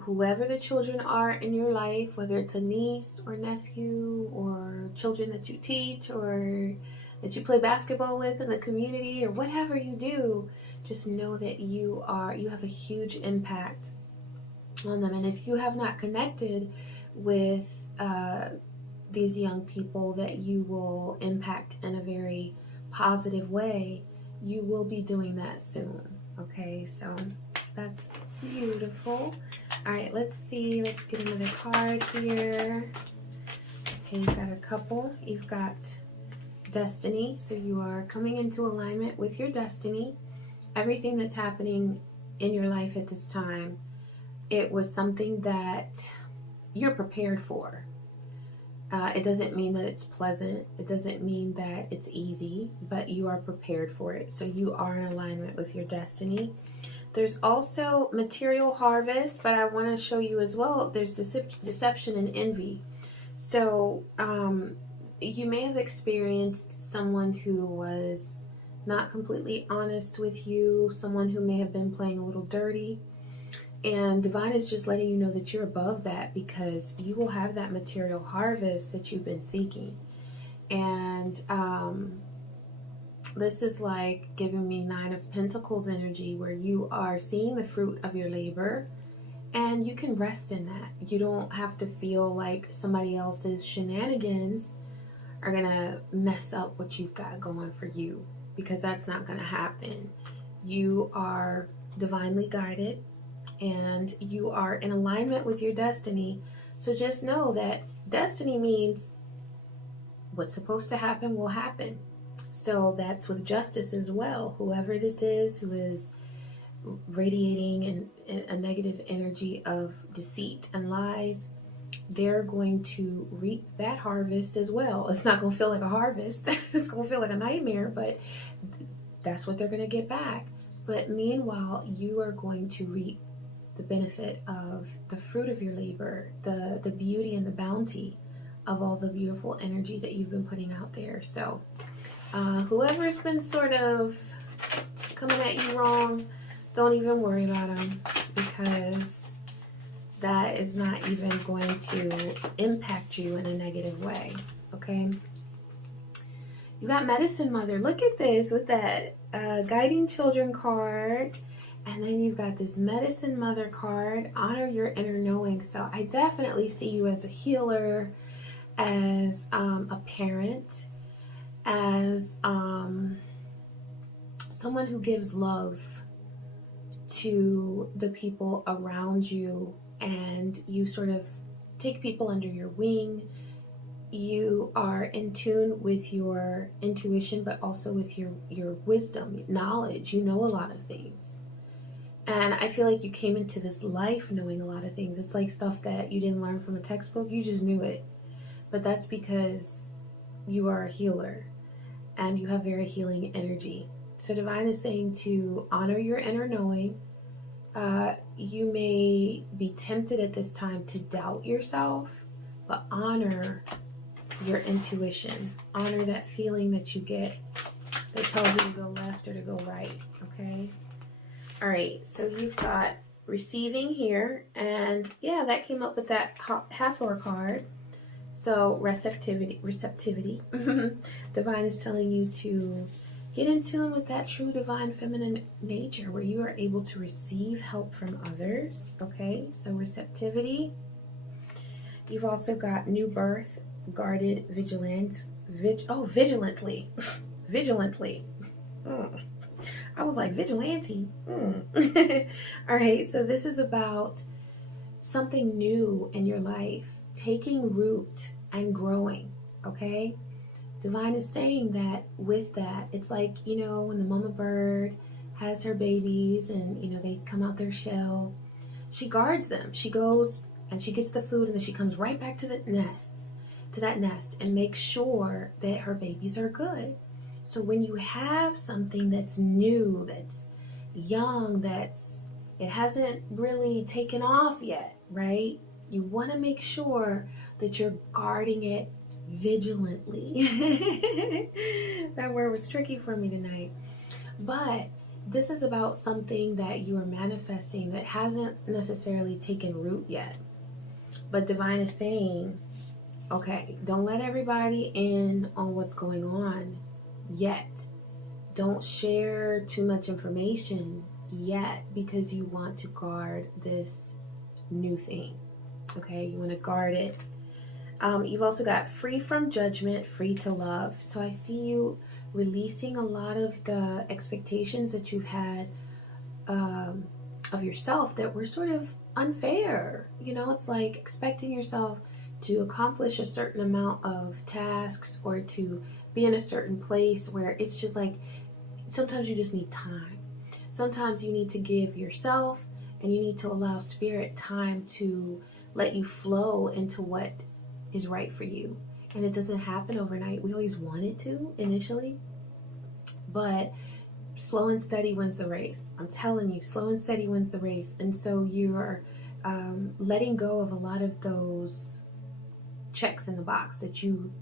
whoever the children are in your life, whether it's a niece or nephew or children that you teach or that you play basketball with in the community or whatever you do, just know that you have a huge impact on them. And if you have not connected with these young people that you will impact in a very positive way, you will be doing that soon. Okay, so that's beautiful. All right, let's see. Let's get another card here. Okay, you've got a couple. You've got destiny. So you are coming into alignment with your destiny. Everything that's happening in your life at this time, it was something that you're prepared for. It doesn't mean that it's pleasant. It doesn't mean that it's easy, but you are prepared for it. So you are in alignment with your destiny. There's also material harvest, but I want to show you as well, there's deception and envy. So you may have experienced someone who was not completely honest with you, someone who may have been playing a little dirty. And Divine is just letting you know that you're above that, because you will have that material harvest that you've been seeking. And this is like giving me 9 of Pentacles energy, where you are seeing the fruit of your labor and you can rest in that. You don't have to feel like somebody else's shenanigans are going to mess up what you've got going for you, because that's not going to happen. You are divinely guided and you are in alignment with your destiny. So just know that destiny means what's supposed to happen will happen. So that's with justice as well. Whoever this is who is radiating a negative energy of deceit and lies, they're going to reap that harvest as well. It's not going to feel like a harvest. It's going to feel like a nightmare, but that's what they're going to get back. But meanwhile, you are going to reap the benefit of the fruit of your labor, the beauty and the bounty of all the beautiful energy that you've been putting out there. So whoever's been sort of coming at you wrong, don't even worry about them, because that is not even going to impact you in a negative way. Okay, you got Medicine Mother. Look at this with that guiding children card. And then you've got this Medicine Mother card, honor your inner knowing. So I definitely see you as a healer, as a parent, as someone who gives love to the people around you, and you sort of take people under your wing. You are in tune with your intuition, but also with your wisdom, knowledge. You know a lot of things. And I feel like you came into this life knowing a lot of things. It's like stuff that you didn't learn from a textbook. You just knew it. But that's because you are a healer and you have very healing energy. So Divine is saying to honor your inner knowing. You may be tempted at this time to doubt yourself, but honor your intuition. Honor that feeling that you get that tells you to go left or to go right. Okay? All right, so you've got receiving here, and yeah, that came up with that Hathor card. So receptivity. Divine is telling you to get in tune with that true divine feminine nature, where you are able to receive help from others. Okay, so receptivity. You've also got new birth, guarded, vigilantly. Vigilantly. I was like, vigilante. All right, so this is about something new in your life, taking root and growing, okay? Divine is saying that with that, it's like, you know, when the mama bird has her babies and, you know, they come out their shell, she guards them. She goes and she gets the food, and then she comes right back to that nest and makes sure that her babies are good. So when you have something that's new, that's young, it hasn't really taken off yet, right? You want to make sure that you're guarding it vigilantly. That word was tricky for me tonight. But this is about something that you are manifesting that hasn't necessarily taken root yet. But Divine is saying, okay, don't let everybody in on what's going on yet. Don't share too much information yet, because you want to guard this new thing. Okay, you want to guard it. You've also got free from judgment, free to love. So I see you releasing a lot of the expectations that you've had of yourself that were sort of unfair. You know, it's like expecting yourself to accomplish a certain amount of tasks or to be in a certain place where it's just like, sometimes you just need time. Sometimes you need to give yourself, and you need to allow spirit time to let you flow into what is right for you. And it doesn't happen overnight. We always want it to initially, but slow and steady wins the race. I'm telling you, slow and steady wins the race. And so you're letting go of a lot of those checks in the box that you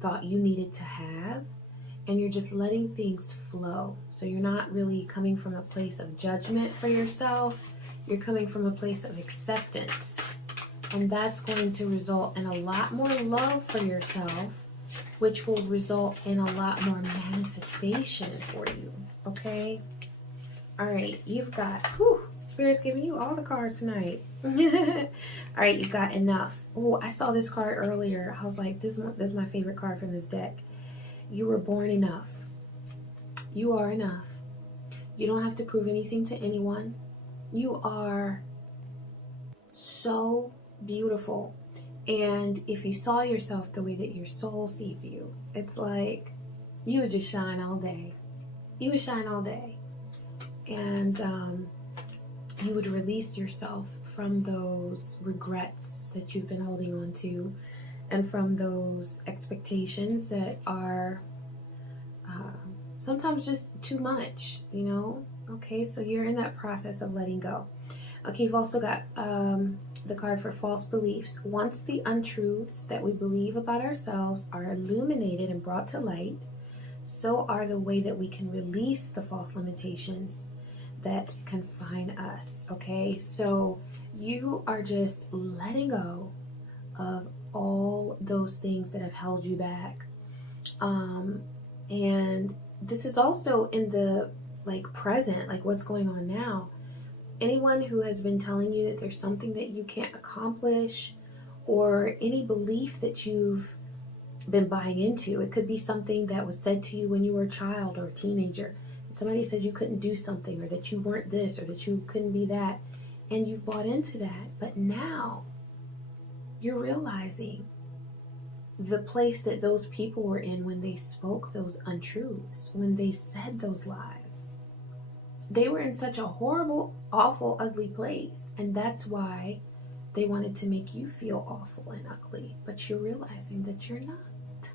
thought you needed to have, and you're just letting things flow. So you're not really coming from a place of judgment for yourself. You're coming from a place of acceptance. And that's going to result in a lot more love for yourself, which will result in a lot more manifestation for you. Okay? All right, you've got, Spirit's giving you all the cards tonight. All right, you've got enough. Oh, I saw this card earlier. I was like, this is my favorite card from this deck. You were born enough. You are enough. You don't have to prove anything to anyone. You are so beautiful. And if you saw yourself the way that your soul sees you, it's like you would just shine all day. You would shine all day. And you would release yourself from those regrets that you've been holding on to, and from those expectations that are sometimes just too much, you know? Okay, so you're in that process of letting go. Okay, you've also got the card for false beliefs. Once the untruths that we believe about ourselves are illuminated and brought to light, so are the way that we can release the false limitations that confine us. Okay, so you are just letting go of all those things that have held you back. And this is also in the present, like what's going on now. Anyone who has been telling you that there's something that you can't accomplish, or any belief that you've been buying into. It could be something that was said to you when you were a child or a teenager. Somebody said you couldn't do something, or that you weren't this, or that you couldn't be that, and you've bought into that. But now you're realizing the place that those people were in when they spoke those untruths, when they said those lies. They were in such a horrible, awful, ugly place. And that's why they wanted to make you feel awful and ugly. But you're realizing that you're not.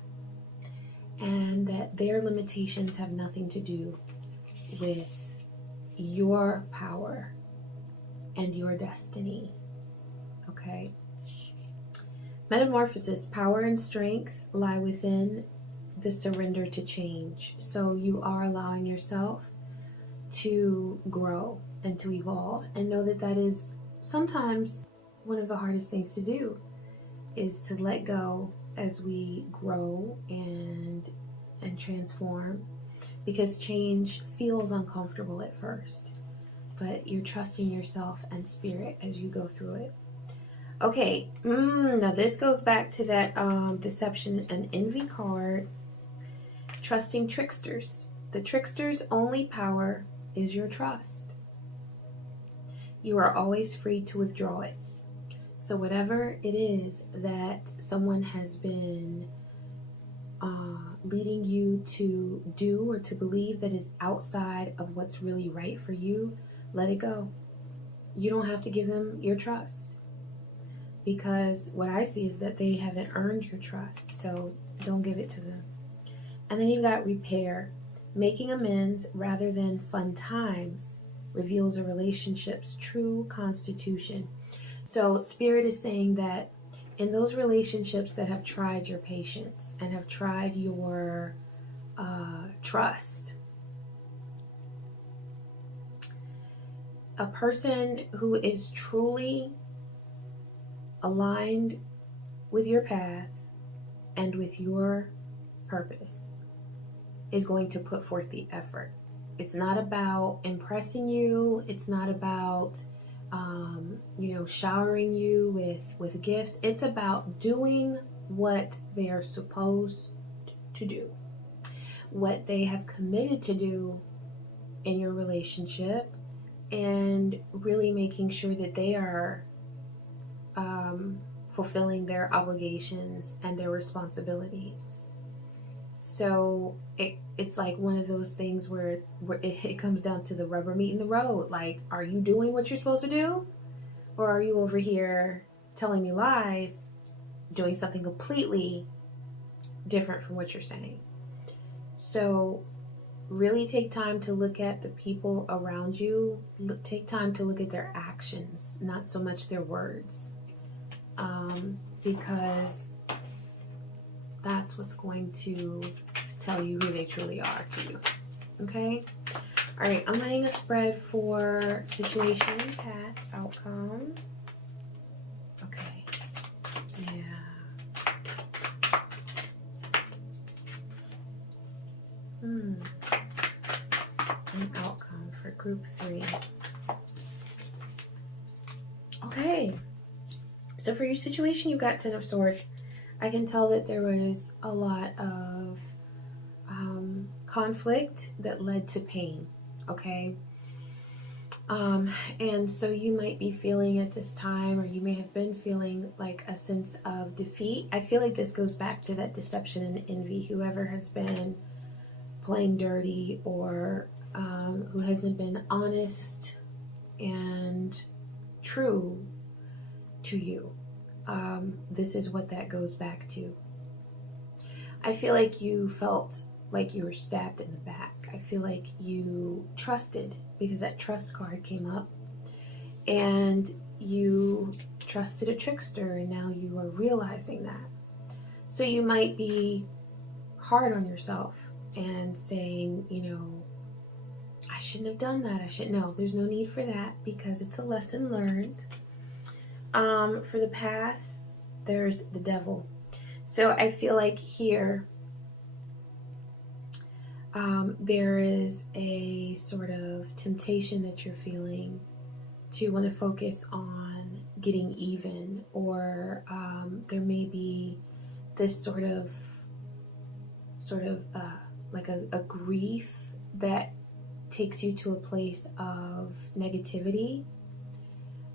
And that their limitations have nothing to do with your power and your destiny. Okay? Metamorphosis, power and strength lie within the surrender to change. So you are allowing yourself to grow and to evolve, and know that that is sometimes one of the hardest things to do, is to let go as we grow and transform, because change feels uncomfortable at first, but you're trusting yourself and spirit as you go through it. Okay, now this goes back to that deception and envy card. Trusting tricksters. The trickster's only power is your trust. You are always free to withdraw it. So whatever it is that someone has been leading you to do or to believe that is outside of what's really right for you, let it go. You don't have to give them your trust, because what I see is that they haven't earned your trust. So don't give it to them. And then you've got repair. Making amends rather than fun times reveals a relationship's true constitution. So Spirit is saying that in those relationships that have tried your patience and have tried your trust, a person who is truly aligned with your path and with your purpose is going to put forth the effort. It's not about impressing you. It's not about, showering you with gifts. It's about doing what they are supposed to do, what they have committed to do in your relationship, and really making sure that they are fulfilling their obligations and their responsibilities. So it's like one of those things where it comes down to the rubber meeting the road. Like, are you doing what you're supposed to do? Or are you over here telling me lies, doing something completely different from what you're saying? So really take time to look at the people around you. Take time to look at their actions, not so much their words. Because that's what's going to tell you who they truly are to you. Okay? All right, I'm laying a spread for situation, path, outcome. Okay. Yeah. An outcome for group 3. Okay. So for your situation, you've got Ten of Swords. I can tell that there was a lot of conflict that led to pain, okay? And so you might be feeling at this time, or you may have been feeling like a sense of defeat. I feel like this goes back to that deception and envy. Whoever has been playing dirty, or who hasn't been honest and true to you. This is what that goes back to. I feel like you felt like you were stabbed in the back. I feel like you trusted, because that trust card came up, and you trusted a trickster, and now you are realizing that. So you might be hard on yourself and saying, I shouldn't have done that. No, there's no need for that, because it's a lesson learned. For the path, there's the devil. So I feel like here, there is a sort of temptation that you're feeling to want to focus on getting even, or there may be this sort of like a grief that takes you to a place of negativity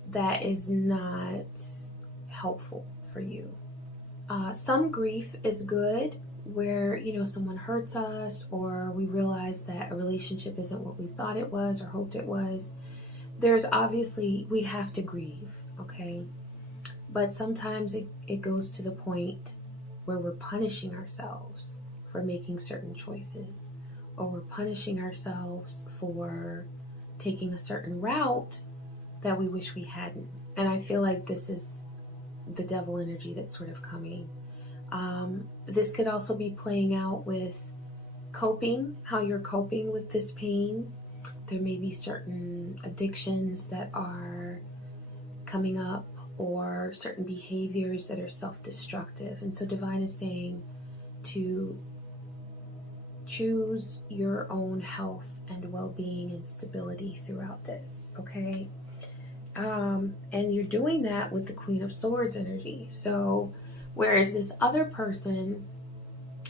that is not helpful for you. Some grief is good, where someone hurts us, or we realize that a relationship isn't what we thought it was or hoped it was. There's obviously, we have to grieve, okay? But sometimes it goes to the point where we're punishing ourselves for making certain choices, or we're punishing ourselves for taking a certain route that we wish we hadn't. And I feel like this is the devil energy that's sort of coming. This could also be playing out with coping, how you're coping with this pain. There may be certain addictions that are coming up, or certain behaviors that are self-destructive. And so Divine is saying to choose your own health and well-being and stability throughout this, okay? And you're doing that with the Queen of Swords energy. So whereas this other person,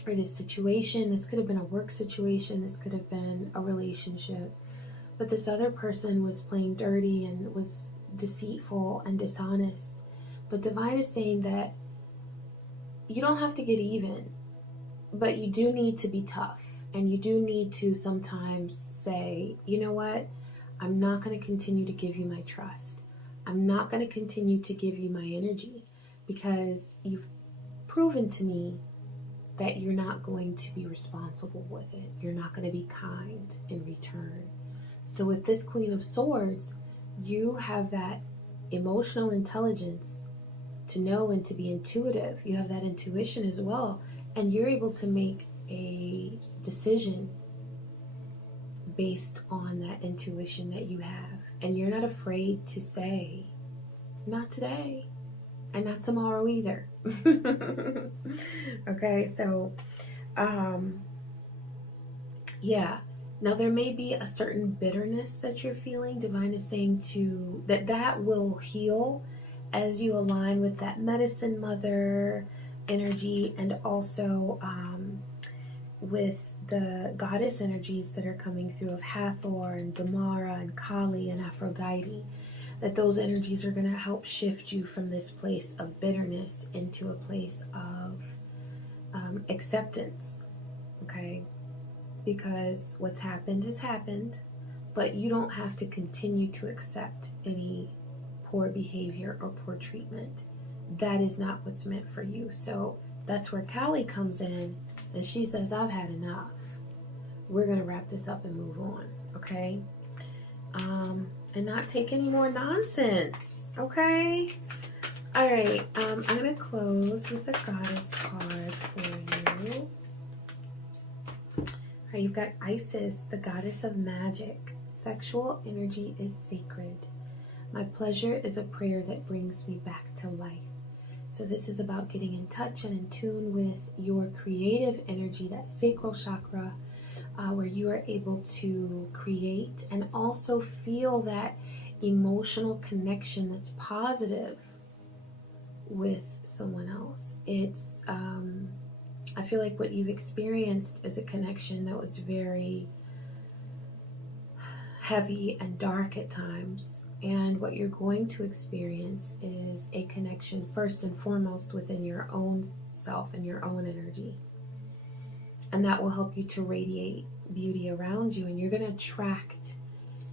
or this situation, this could have been a work situation, this could have been a relationship, but this other person was playing dirty and was deceitful and dishonest. But Divine is saying that you don't have to get even, but you do need to be tough, and you do need to sometimes say, you know what, I'm not going to continue to give you my trust. I'm not going to continue to give you my energy, because you've proven to me that you're not going to be responsible with it. You're not going to be kind in return. So with this Queen of Swords, you have that emotional intelligence to know and to be intuitive. You have that intuition as well. And you're able to make a decision based on that intuition that you have. And you're not afraid to say, not today, and not tomorrow either. Okay, so, yeah. Now there may be a certain bitterness that you're feeling. Divine is saying to that will heal as you align with that medicine mother energy, and also with the goddess energies that are coming through of Hathor and Damara and Kali and Aphrodite. That those energies are going to help shift you from this place of bitterness into a place of acceptance. Okay, because what's happened has happened, but you don't have to continue to accept any poor behavior or poor treatment. That is not what's meant for you. So that's where Kali comes in, and she says, I've had enough. We're going to wrap this up and move on, okay? And not take any more nonsense, okay? All right, I'm going to close with the goddess card for you. All right, you've got Isis, the goddess of magic. Sexual energy is sacred. My pleasure is a prayer that brings me back to life. So this is about getting in touch and in tune with your creative energy, that sacral chakra, where you are able to create and also feel that emotional connection that's positive with someone else. It's, I feel like what you've experienced is a connection that was very heavy and dark at times. And what you're going to experience is a connection first and foremost within your own self and your own energy. And that will help you to radiate beauty around you. And you're going to attract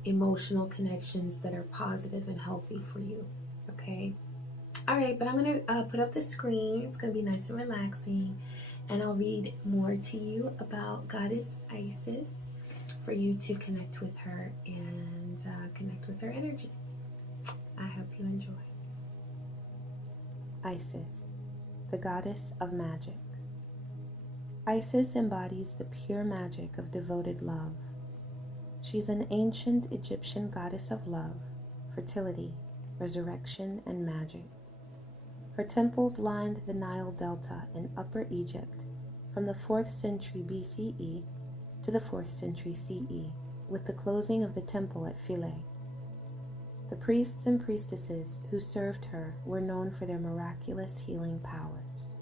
emotional connections that are positive and healthy for you. Okay? All right, but I'm going to put up the screen. It's going to be nice and relaxing. And I'll read more to you about Goddess Isis for you to connect with her and connect with her energy. I hope you enjoy. Isis, the goddess of magic. Isis embodies the pure magic of devoted love. She's an ancient Egyptian goddess of love, fertility, resurrection, and magic. Her temples lined the Nile Delta in Upper Egypt from the 4th century BCE to the 4th century CE, with the closing of the temple at Philae. The priests and priestesses who served her were known for their miraculous healing powers.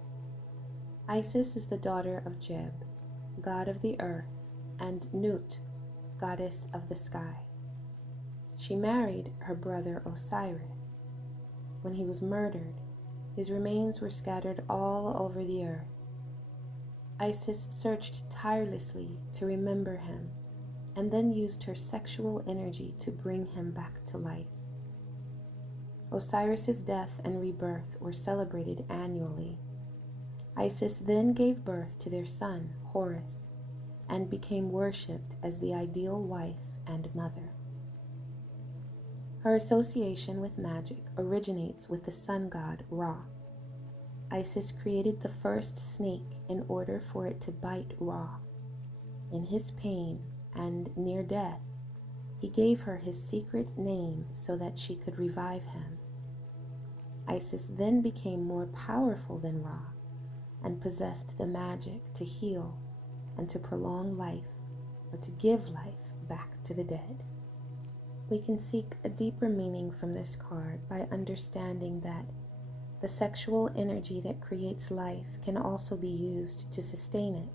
Isis is the daughter of Geb, god of the earth, and Nut, goddess of the sky. She married her brother Osiris. When he was murdered, his remains were scattered all over the earth. Isis searched tirelessly to remember him, and then used her sexual energy to bring him back to life. Osiris's death and rebirth were celebrated annually. Isis then gave birth to their son, Horus, and became worshipped as the ideal wife and mother. Her association with magic originates with the sun god Ra. Isis created the first snake in order for it to bite Ra. In his pain and near death, he gave her his secret name so that she could revive him. Isis then became more powerful than Ra and possessed the magic to heal and to prolong life, or to give life back to the dead. We can seek a deeper meaning from this card by understanding that the sexual energy that creates life can also be used to sustain it.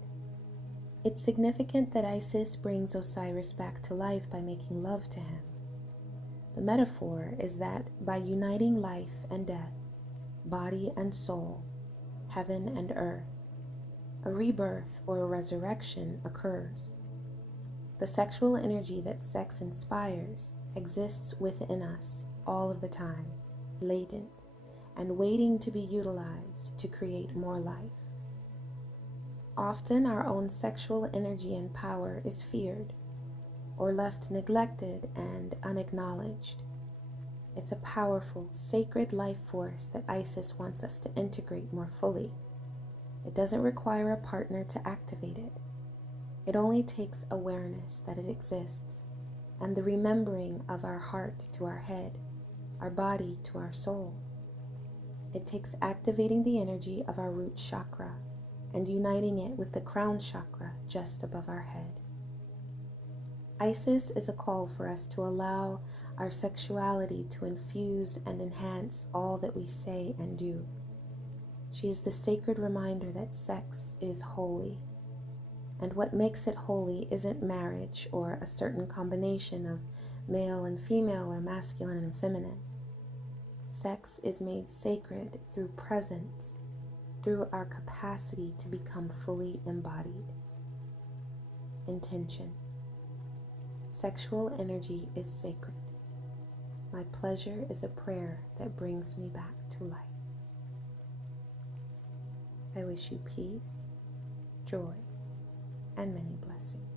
It's significant that Isis brings Osiris back to life by making love to him. The metaphor is that by uniting life and death, body and soul, heaven and earth, a rebirth or a resurrection occurs. The sexual energy that sex inspires exists within us all of the time, latent, and waiting to be utilized to create more life. Often our own sexual energy and power is feared or left neglected and unacknowledged. It's a powerful, sacred life force that Isis wants us to integrate more fully. It doesn't require a partner to activate it. It only takes awareness that it exists and the remembering of our heart to our head, our body to our soul. It takes activating the energy of our root chakra and uniting it with the crown chakra just above our head. Isis is a call for us to allow our sexuality to infuse and enhance all that we say and do. She is the sacred reminder that sex is holy, and what makes it holy isn't marriage or a certain combination of male and female or masculine and feminine. Sex is made sacred through presence, through our capacity to become fully embodied. Intention. Sexual energy is sacred. My pleasure is a prayer that brings me back to life. I wish you peace, joy, and many blessings.